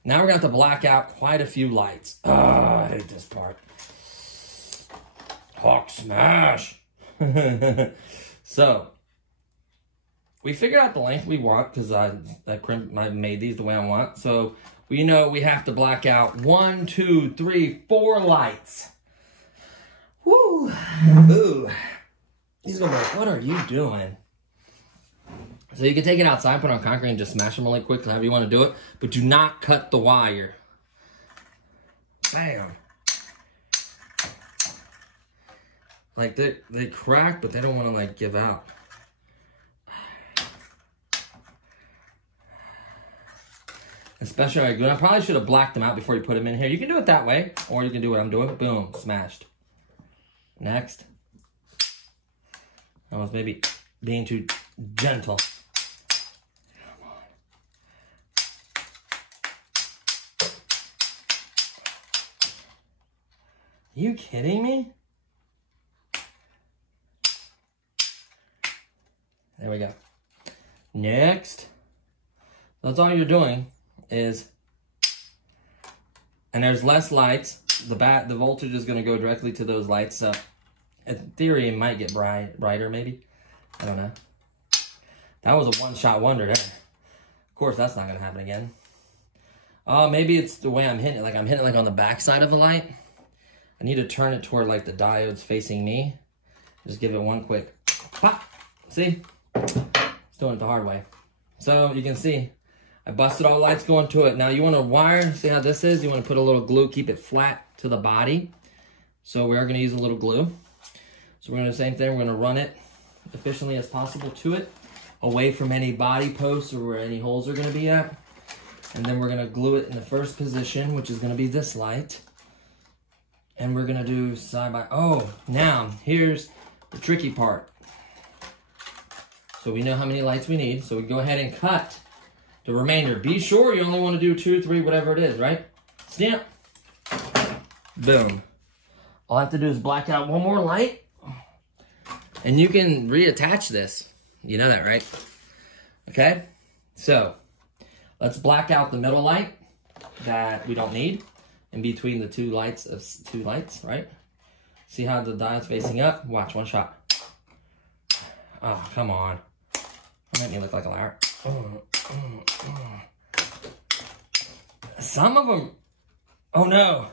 Now we're going to have to black out quite a few lights. I hate this part. Hawk smash. So, we figured out the length we want because I made these the way I want. So, we know we have to black out 1, 2, 3, 4 lights. Woo. Ooh. He's going to be like, what are you doing? So you can take it outside, put it on concrete, and just smash them really quick, however you want to do it. But do not cut the wire. Bam. Like, they crack, but they don't want to, like, give out. Especially good. I probably should have blacked them out before you put them in here. You can do it that way, or you can do what I'm doing. Boom, smashed. Next. I was maybe being too gentle. Come on. Are you kidding me? There we go. Next. That's all you're doing is, and there's less lights. The voltage is going to go directly to those lights. So in theory, it might get brighter maybe. I don't know. That was a one-shot wonder there. Of course, that's not going to happen again. Maybe it's the way I'm hitting it. Like I'm hitting it like on the back side of the light. I need to turn it toward like the diodes facing me. Just give it one quick pop. See? It's doing it the hard way. So you can see, I busted all the lights going to it. Now you want to wire, see how this is? You want to put a little glue, keep it flat to the body. So we're going to use a little glue. So we're going to do the same thing. We're going to run it efficiently as possible to it, away from any body posts or where any holes are going to be at. And then we're going to glue it in the first position, which is going to be this light. And we're going to do side by, oh, now here's the tricky part. So we know how many lights we need. So we go ahead and cut the remainder. Be sure you only want to do 2, 3, whatever it is, right? Snap. Boom. All I have to do is black out one more light. And you can reattach this. You know that, right? Okay? So, let's black out the middle light that we don't need in between the two lights, right? See how the diode's facing up? Watch, one shot. Oh, come on. Don't make me look like a liar. Some of them, oh no.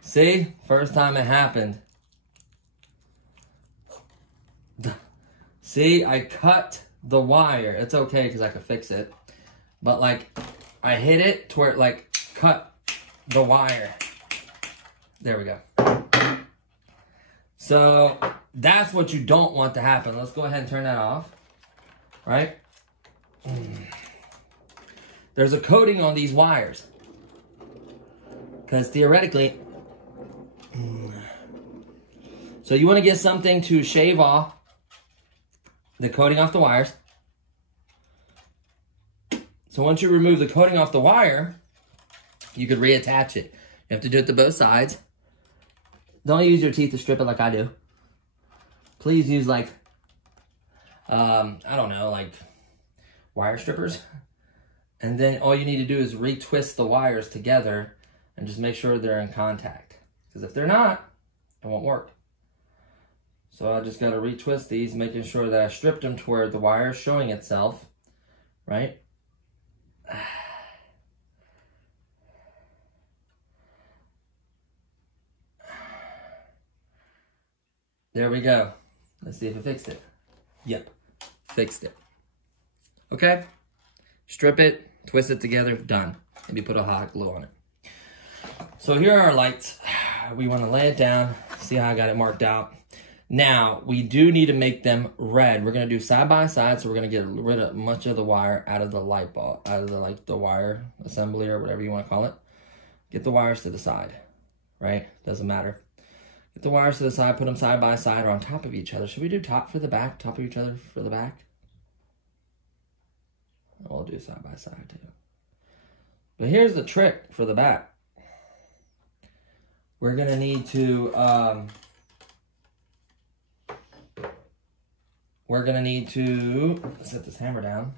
See, first time it happened. See, I cut the wire. It's okay because I could fix it. But like, I hit it to where it like cut the wire. There we go. So that's what you don't want to happen. Let's go ahead and turn that off. Right? There's a coating on these wires. Because theoretically, so you want to get something to shave off the coating off the wires. So once you remove the coating off the wire, you could reattach it. You have to do it to both sides. Don't use your teeth to strip it like I do. Please use like, I don't know, like wire strippers. And then all you need to do is retwist the wires together and just make sure they're in contact. Because if they're not, it won't work. So I just got to retwist these, making sure that I stripped them to where the wire is showing itself, right? There we go. Let's see if it fixed it. Yep, fixed it. Okay, strip it, twist it together, done. Maybe put a hot glue on it. So here are our lights. We want to lay it down, see how I got it marked out. Now, we do need to make them red. We're going to do side by side, so we're going to get rid of much of the wire out of the light bulb, out of the, like, the wire assembly or whatever you want to call it. Get the wires to the side, right? Doesn't matter. Get the wires to the side, put them side by side or on top of each other. Should we do top for the back, top of each other for the back? We'll do side by side too. But here's the trick for the back. We're going to need to... set this hammer down.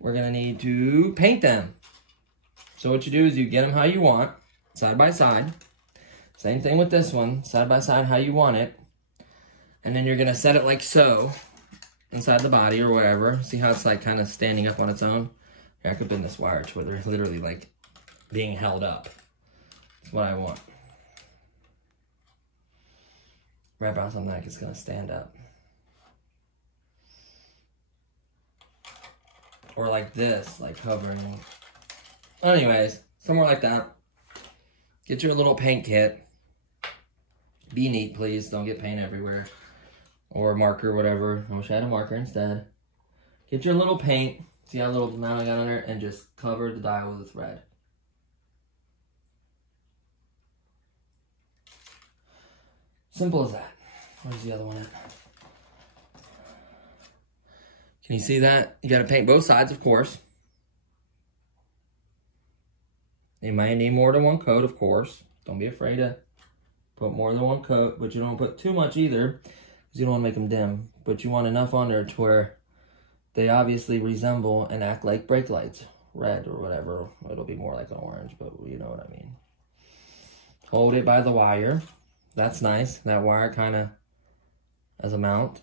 We're gonna need to paint them. So what you do is you get them how you want, side by side. Same thing with this one, side by side how you want it. And then you're gonna set it like so, inside the body or wherever. See how it's like kind of standing up on its own? Here, I could bend this wire to where they're literally like being held up. That's what I want. Wrap around something like it's gonna stand up. Or like this, like hovering. Anyways, somewhere like that. Get your little paint kit. Be neat, please. Don't get paint everywhere. Or marker, whatever. I wish I had a marker instead. Get your little paint. See how little amount I got on there? And just cover the dial with thread. Simple as that. Where's the other one at? Can you see that? You gotta paint both sides, of course. You might need more than one coat, of course. Don't be afraid to put more than one coat, but you don't put too much either, because you don't want to make them dim. But you want enough on there to where they obviously resemble and act like brake lights. Red or whatever. It'll be more like an orange, but you know what I mean. Hold it by the wire. That's nice. That wire kind of as a mount.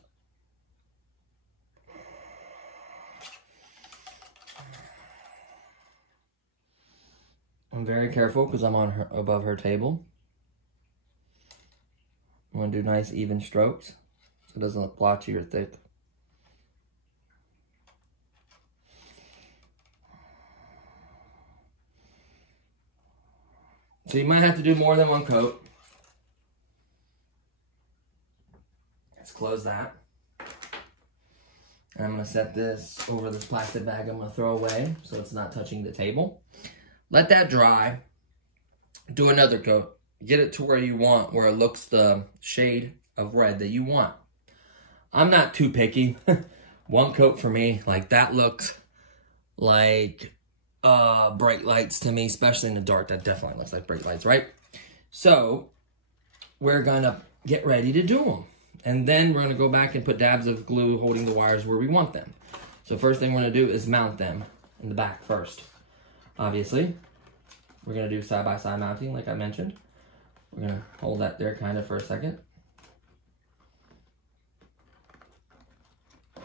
I'm very careful because I'm on her, above her table. I'm going to do nice even strokes so it doesn't look blotchy or thick. So you might have to do more than one coat. Let's close that. And I'm going to set this over this plastic bag I'm going to throw away so it's not touching the table. Let that dry. Do another coat. Get it to where you want, where it looks the shade of red that you want. I'm not too picky. One coat for me. Like, that looks like brake lights to me, especially in the dark. That definitely looks like brake lights, right? So, we're going to get ready to do them. And then we're going to go back and put dabs of glue holding the wires where we want them. So first thing we're going to do is mount them in the back first. Obviously, we're going to do side-by-side mounting like I mentioned. We're going to hold that there kind of for a second. I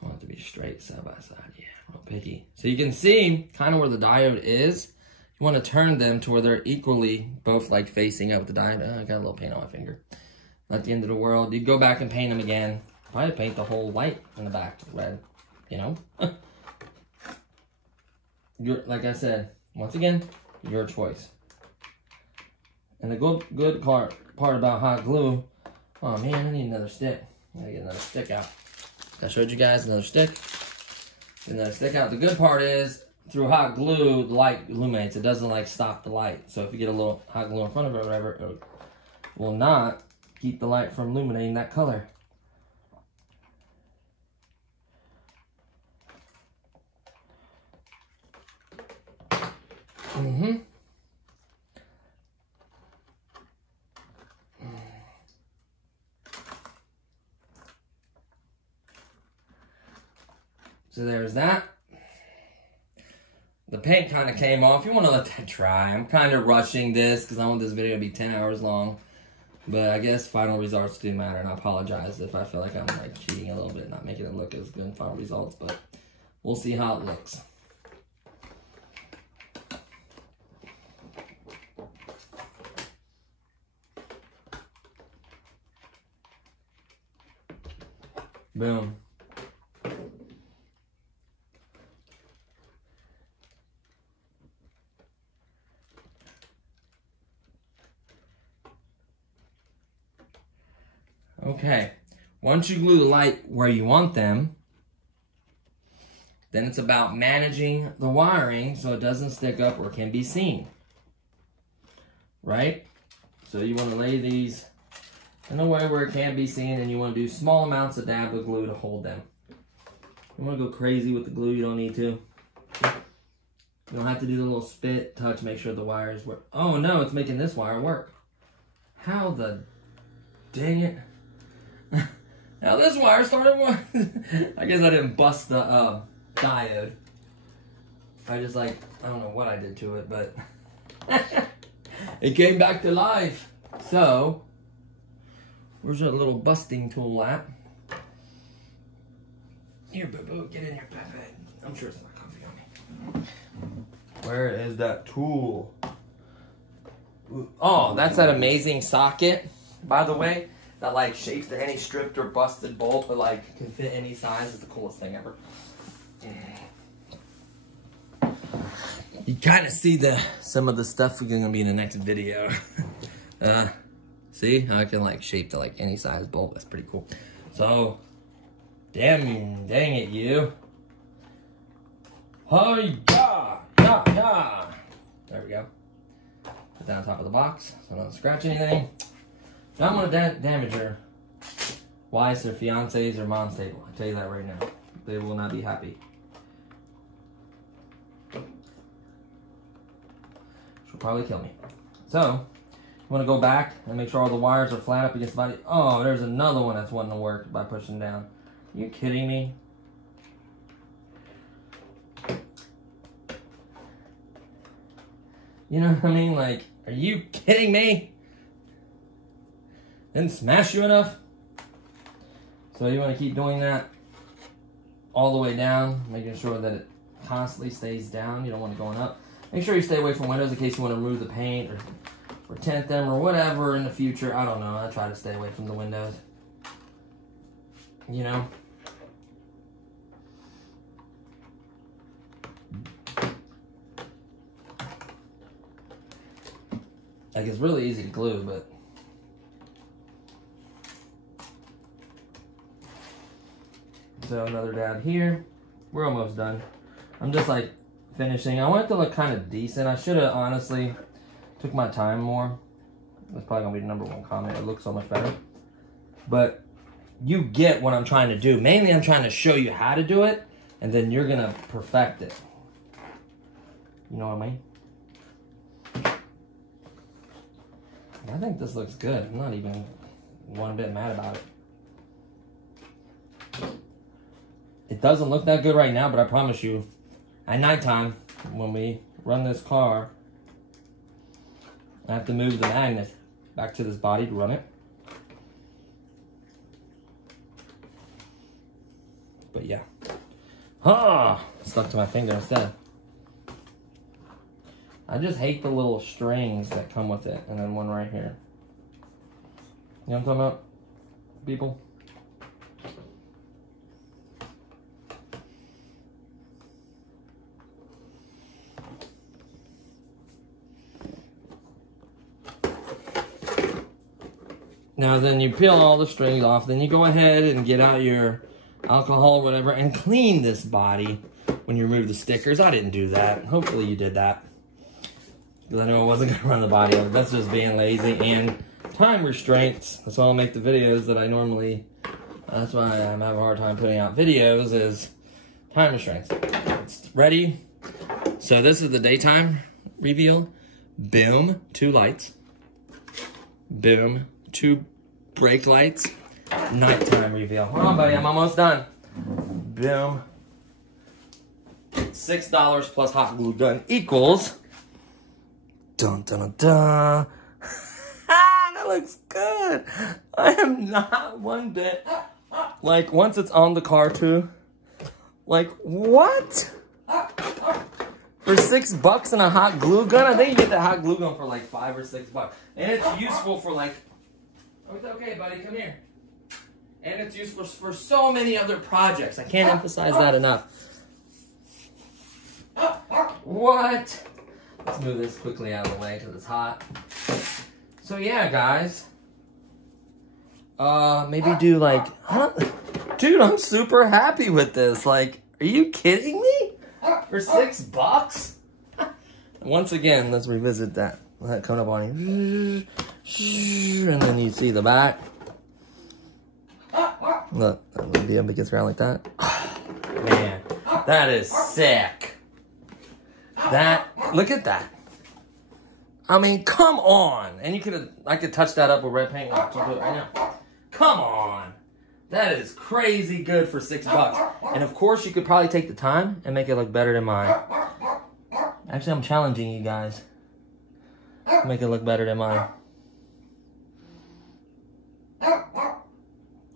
want it to be straight side-by-side, yeah, real picky. So you can see kind of where the diode is. You want to turn them to where they're equally both like facing up the diode. Oh, I got a little paint on my finger. Not the end of the world. You go back and paint them again. Probably paint the whole light in the back red, you know? Like I said, once again, your choice. And the good part about hot glue, oh man, I need another stick. I gotta get another stick out. I showed you guys another stick. Get another stick out. The good part is, through hot glue, the light illuminates. It doesn't like stop the light. So if you get a little hot glue in front of it or whatever, it will not keep the light from illuminating that color. So there's that. The paint kind of came off. You want to let that dry. I'm kind of rushing this because I want this video to be 10 hours long. But I guess final results do matter, and I apologize if I feel like I'm like cheating a little bit, not making it look as good in final results, but we'll see how it looks. Boom. Okay, once you glue the light where you want them, then it's about managing the wiring so it doesn't stick up or can be seen. Right? So you want to lay these in a way where it can be seen, and you want to do small amounts of dab of glue to hold them. You want to go crazy with the glue, you don't need to. You don't have to do the little spit, touch, make sure the wires work. Oh no, it's making this wire work. How the dang it. Now this wire started working. I guess I didn't bust the diode. I just like, I don't know what I did to it, but it came back to life. So, where's our little busting tool at? Here, boo-boo, get in here, Pepe. I'm sure it's not comfy on me. Where is that tool? Oh, that's that amazing socket, by the way. That like shapes to any stripped or busted bolt, but like can fit any size. It's the coolest thing ever. You kind of see some of the stuff we're gonna be in the next video. See how I can like shape to like any size bolt. That's pretty cool. So Dang it, you. Oh, yeah. There we go. Put that on top of the box so I don't scratch anything. Not want to damage your wives or fiancés or mom's table. I tell you that right now. They will not be happy. She'll probably kill me. So, you want to go back and make sure all the wires are flat up against the body. Oh, there's another one that's wanting to work by pushing down. Are you kidding me? You know what I mean? Like, are you kidding me? Didn't smash you enough? So you want to keep doing that all the way down, making sure that it constantly stays down. You don't want it going up. Make sure you stay away from windows in case you want to remove the paint or tint them or whatever in the future. I don't know. I try to stay away from the windows. You know? Like, it's really easy to glue, but so another dab here. We're almost done. I'm just like finishing. I want it to look kind of decent. I should have honestly took my time more. That's probably gonna be the #1 comment. It looks so much better. But you get what I'm trying to do. Mainly I'm trying to show you how to do it, and then you're gonna perfect it. You know what I mean? I think this looks good. I'm not even one bit mad about it. It doesn't look that good right now, but I promise you, at nighttime, when we run this car, I have to move the magnet back to this body to run it. But yeah. Ah! Stuck to my finger instead. I just hate the little strings that come with it, and then one right here. You know what I'm talking about, people? Now then you peel all the strings off, then you go ahead and get out your alcohol or whatever and clean this body when you remove the stickers. I didn't do that. Hopefully you did that. Because I know I wasn't going to run the body over. That's just being lazy and time restraints. That's why I'll make the videos that I normally... That's why I'm having a hard time putting out videos, is time restraints. It's ready. So this is the daytime reveal. Boom, 2 lights. Boom, 2 brake lights. Nighttime reveal. Hold on, buddy, I'm almost done. Boom. $6 plus hot glue gun equals... Dun, dun, dun, dun. That looks good. I am not one bit. Like, once it's on the car, too. Like, what? For $6 and a hot glue gun? I think you get that hot glue gun for like $5 or $6. And it's useful for like... Oh, it's okay, buddy. Come here. And it's useful for so many other projects. I can't emphasize that enough. What? Let's move this quickly out of the way because it's hot. So yeah, guys. Maybe do like... Dude, I'm super happy with this. Like, are you kidding me? For $6? Once again, let's revisit that. Let it come up on you. And then you see the back. Look, that little BM gets around like that. Man, that is sick. Look at that. I mean, come on. And I could touch that up with red paint. Watch, I'll do it right now. Come on. That is crazy good for $6. And of course, you could probably take the time and make it look better than mine. Actually, I'm challenging you guys. Make it look better than mine.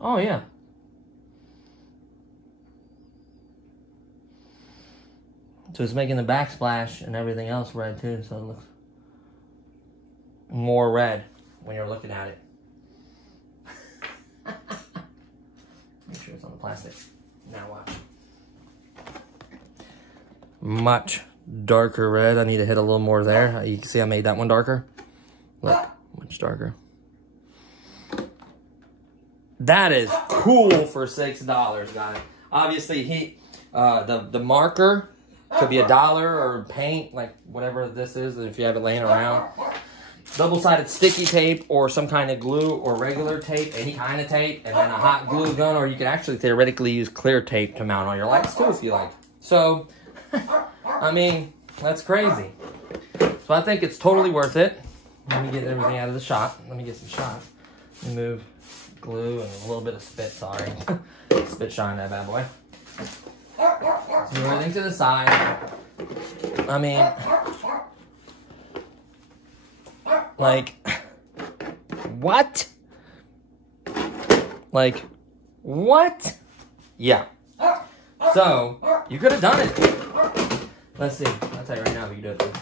Oh, yeah. So it's making the backsplash and everything else red too, so it looks more red when you're looking at it. Make sure it's on the plastic. Now watch. Much darker red. I need to hit a little more there. You can see I made that one darker. Look, much darker. That is cool for $6, guys. Obviously, the marker could be $1 or paint, like whatever this is, if you have it laying around. Double-sided sticky tape or some kind of glue or regular tape, any kind of tape, and then a hot glue gun, or you could actually theoretically use clear tape to mount on your lights too if you like. So, I mean, that's crazy. So I think it's totally worth it. Let me get everything out of the shop. Let me get some shots. Let me move glue and a little bit of spit, sorry. Spit shine that bad boy. Move everything to the side. I mean, like, what? Like, what? Yeah. So, you could have done it. Let's see. I'll tell you right now if you can do it.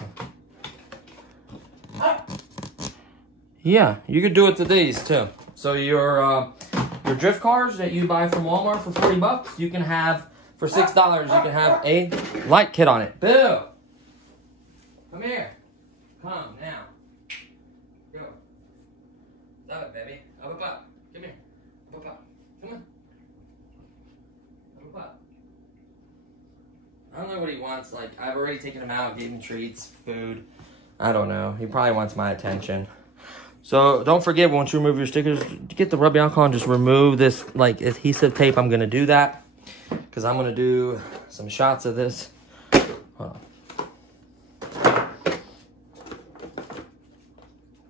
Yeah, you could do it to these too. So your drift cars that you buy from Walmart for 40 bucks, you can have, for $6, you can have a light kit on it. Bill! Come here. Come now. Go. Stop it, baby. Up, up, up. Come here. Up, up, up. Come on. Up, up, up. I don't know what he wants. Like, I've already taken him out, gave him treats, food. I don't know. He probably wants my attention. So, don't forget, once you remove your stickers, get the rubbing alcohol and just remove this, like, adhesive tape. I'm going to do that. Because I'm going to do some shots of this. Hold on.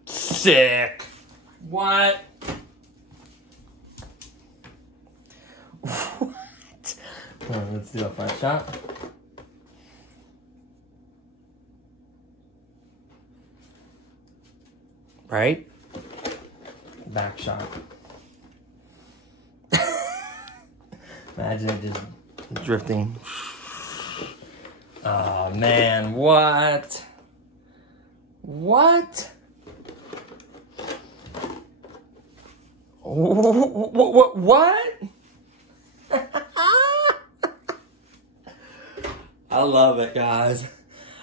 Sick. What? What? Hold on, let's do a front shot. Right? Back shot. Imagine it just drifting. Oh man, what? What? What? I love it, guys.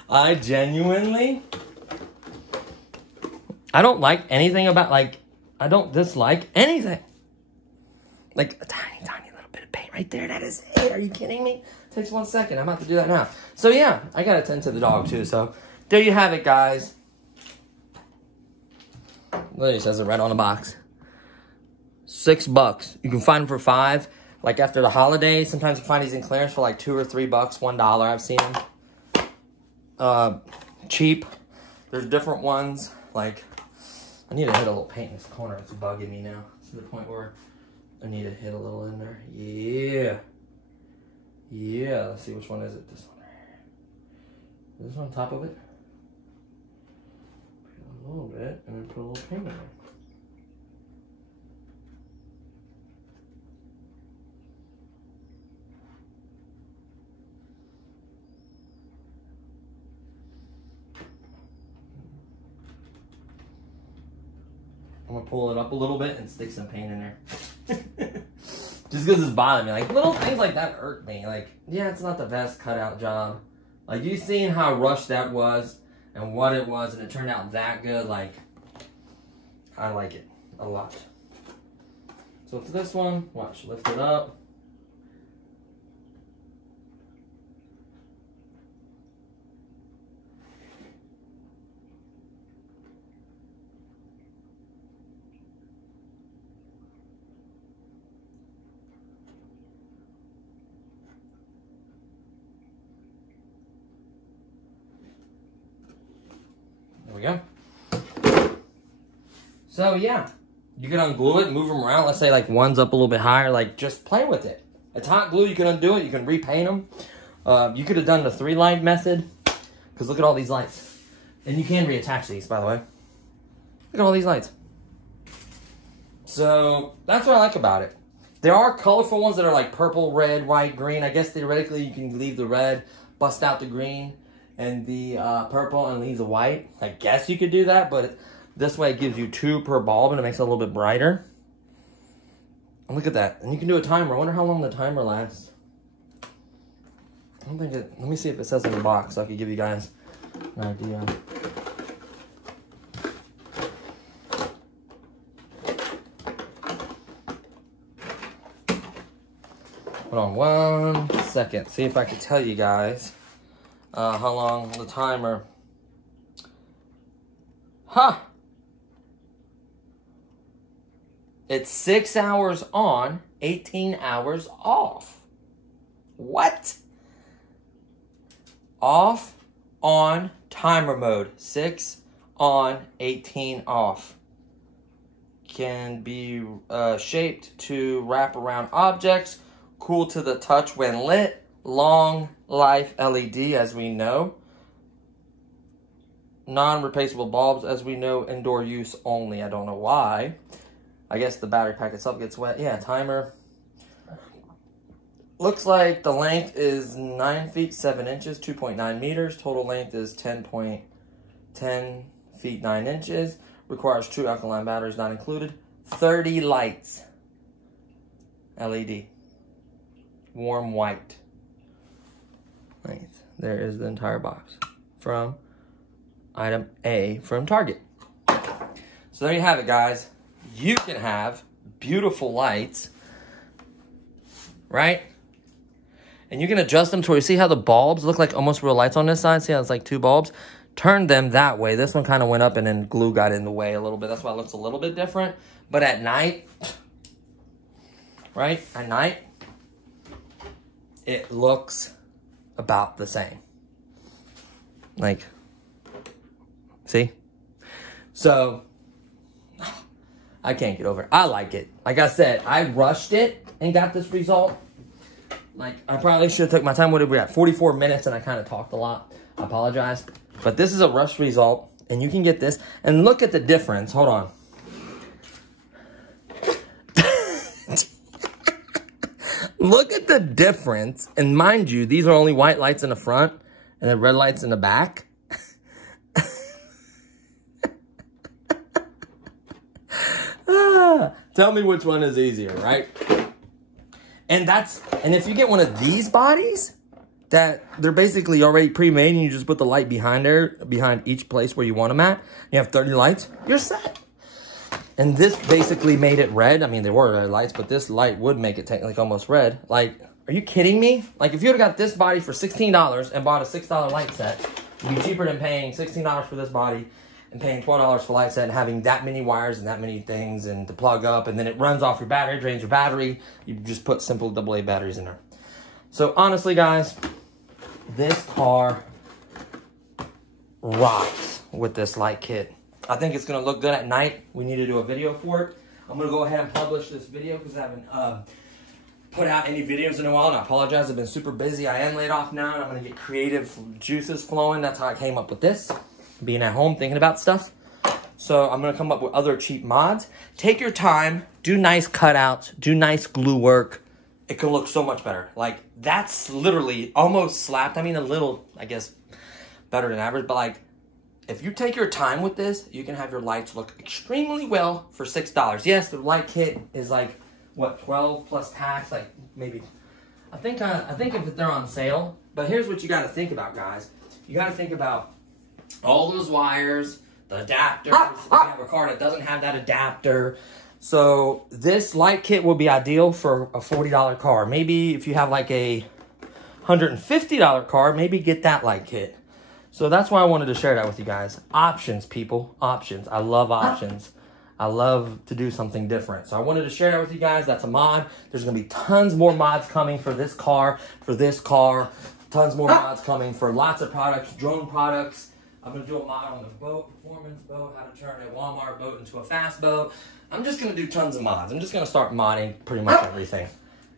I genuinely, I don't like anything about, like, I don't dislike anything. Like a tiny, tiny little bit of paint right there. That is it. Are you kidding me? Takes 1 second. I'm about to do that now. So yeah, I gotta tend to the dog too. So there you have it, guys. Literally says it right on the box. $6. You can find them for $5. Like after the holidays, sometimes you find these in clearance for like $2 or $3, $1. I've seen them. Cheap. There's different ones. Like, I need to hit a little paint in this corner. It's bugging me now. To the point where I need to hit a little in there. Yeah. Yeah. Let's see, which one is it? This one. Is this one on top of it? Put a little bit, and then put a little paint in there. I'm gonna pull it up a little bit and stick some paint in there. Just because it's bothering me. Like, little things like that irk me. Like, yeah, it's not the best cutout job. Like, you seen how rushed that was and what it was, and it turned out that good. Like, I like it a lot. So for this one, watch, lift it up. There we go. So yeah, you can unglue it, move them around. Let's say like one's up a little bit higher, like just play with it. It's hot glue, you can undo it, you can repaint them. You could have done the 3-light method, because look at all these lights. And you can reattach these, by the way. Look at all these lights. So that's what I like about it. There are colorful ones that are like purple, red, white, green. I guess theoretically you can leave the red, bust out the green, and the purple and leave the white. I guess you could do that, but this way it gives you 2 per bulb and it makes it a little bit brighter. And look at that. And you can do a timer. I wonder how long the timer lasts. I don't think it, let me see if it says in the box so I can give you guys an idea. Hold on 1 second. See if I can tell you guys how long the timer. Huh. It's 6 hours on, 18 hours off. What? Off, on, timer mode. 6 on, 18 off. Can be shaped to wrap around objects. Cool to the touch when lit. Long life LED, as we know. Non-replaceable bulbs, as we know. Indoor use only. I don't know why. I guess the battery pack itself gets wet. Yeah, timer. Looks like the length is 9 feet 7 inches, 2.9 meters. Total length is 10 feet 9 inches. Requires 2 alkaline batteries, not included. 30 lights. LED. Warm white. Length. There is the entire box from item A from Target. So there you have it, guys. You can have beautiful lights, right? And you can adjust them to where you see how the bulbs look like almost real lights on this side. See how it's like 2 bulbs? Turn them that way. This one kind of went up and then glue got in the way a little bit. That's why it looks a little bit different. But at night, right? At night, it looks about the same. Like, see? So, I can't get over it. I like it. Like I said, I rushed it and got this result. Like, I probably should have took my time. What did we at? 44 minutes, and I kind of talked a lot. I apologize. But this is a rush result, and you can get this. And look at the difference. Hold on. Look at the difference. And mind you, these are only white lights in the front and then red lights in the back. Tell me which one is easier, right? And if you get one of these bodies, that they're basically already pre-made and you just put the light behind there, behind each place where you want them at, you have 30 lights, you're set. And this basically made it red. I mean, they were red lights, but this light would make it technically almost red. Like, are you kidding me? Like, if you would have got this body for $16 and bought a $6 light set, it'd be cheaper than paying $16 for this body and paying $12 for light set and having that many wires and that many things and to plug up, and then it runs off your battery, drains your battery. You just put simple AA batteries in there. So honestly, guys, this car rocks with this light kit. I think it's going to look good at night. We need to do a video for it. I'm going to go ahead and publish this video because I haven't put out any videos in a while, and I apologize. I've been super busy. I am laid off now, and I'm going to get creative juices flowing. That's how I came up with this, being at home, thinking about stuff. So I'm going to come up with other cheap mods. Take your time. Do nice cutouts. Do nice glue work. It can look so much better. Like, that's literally almost slapped. I mean, a little, I guess, better than average, but like, if you take your time with this, you can have your lights look extremely well for $6. Yes, the light kit is like, what, 12 plus tax, like maybe, I think if they're on sale. But here's what you got to think about, guys. You got to think about all those wires, the adapters. If you have a car that doesn't have that adapter. So this light kit will be ideal for a $40 car. Maybe if you have like a $150 car, maybe get that light kit. So that's why I wanted to share that with you guys. Options, people. Options. I love options. I love to do something different. So I wanted to share that with you guys. That's a mod. There's going to be tons more mods coming for this car, Tons more mods coming for lots of products, drone products. I'm going to do a mod on the boat, performance boat, how to turn a Walmart boat into a fast boat. I'm just going to do tons of mods. I'm just going to start modding pretty much everything.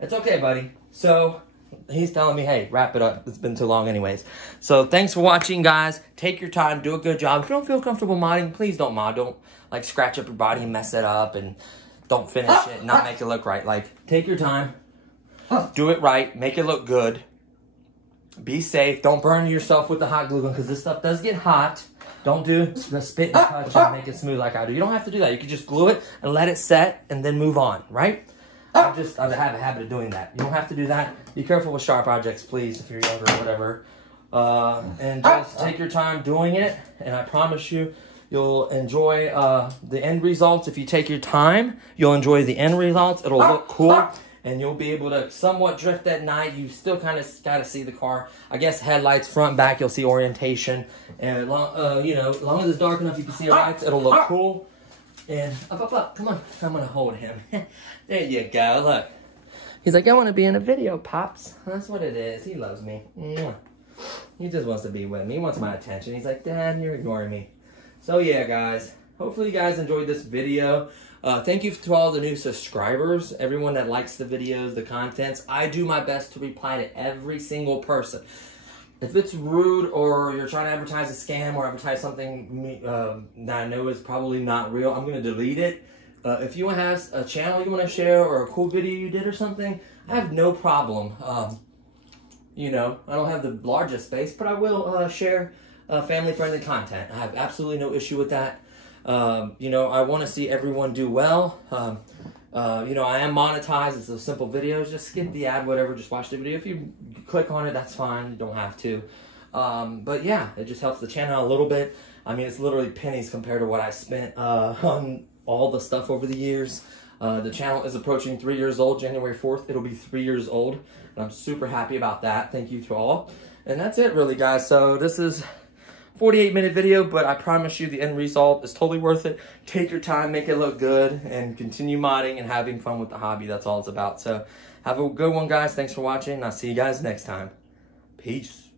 It's okay, buddy. So he's telling me, hey, wrap it up. It's been too long anyways. So thanks for watching, guys. Take your time. Do a good job. If you don't feel comfortable modding, please don't mod. Don't, like, scratch up your body and mess it up. And don't finish it and not make it look right. Like, take your time. Do it right. Make it look good. Be safe. Don't burn yourself with the hot glue gun because this stuff does get hot. Don't do the spit and touch and make it smooth like I do. You don't have to do that. You can just glue it and let it set and then move on, right? I have a habit of doing that. You don't have to do that. Be careful with sharp objects, please, if you're younger or whatever. And just take your time doing it, and I promise you, you'll enjoy the end results. If you take your time, you'll enjoy the end results. It'll look cool. and you'll be able to somewhat drift at night. You still kind of got to see the car. I guess headlights, front, back, you'll see orientation. And, you know, as long as it's dark enough you can see your lights, it'll look cool. And up, come on. I'm going to hold him. There you go, look. He's like, I want to be in a video, Pops. That's what it is. He loves me. He just wants to be with me. He wants my attention. He's like, Dad, you're ignoring me. So, yeah, guys. Hopefully you guys enjoyed this video. Thank you to all the new subscribers, everyone that likes the videos, the contents. I do my best to reply to every single person. If it's rude or you're trying to advertise a scam or advertise something that I know is probably not real, I'm going to delete it. If you have a channel you want to share or a cool video you did or something, I have no problem. You know, I don't have the largest space, but I will share family-friendly content. I have absolutely no issue with that. You know, I want to see everyone do well. You know, I am monetized. It's a simple video. Just skip the ad, whatever. Just watch the video. If you click on it, that's fine. You don't have to. But yeah, it just helps the channel out a little bit. I mean, it's literally pennies compared to what I spent on all the stuff over the years. The channel is approaching 3 years old. January 4th, it'll be 3 years old. And I'm super happy about that. Thank you to all. And that's it, really, guys. So this is 48-minute video, but I promise you the end result is totally worth it. Take your time, make it look good, and continue modding and having fun with the hobby. That's all it's about. So have a good one, guys. Thanks for watching. I'll see you guys next time. Peace.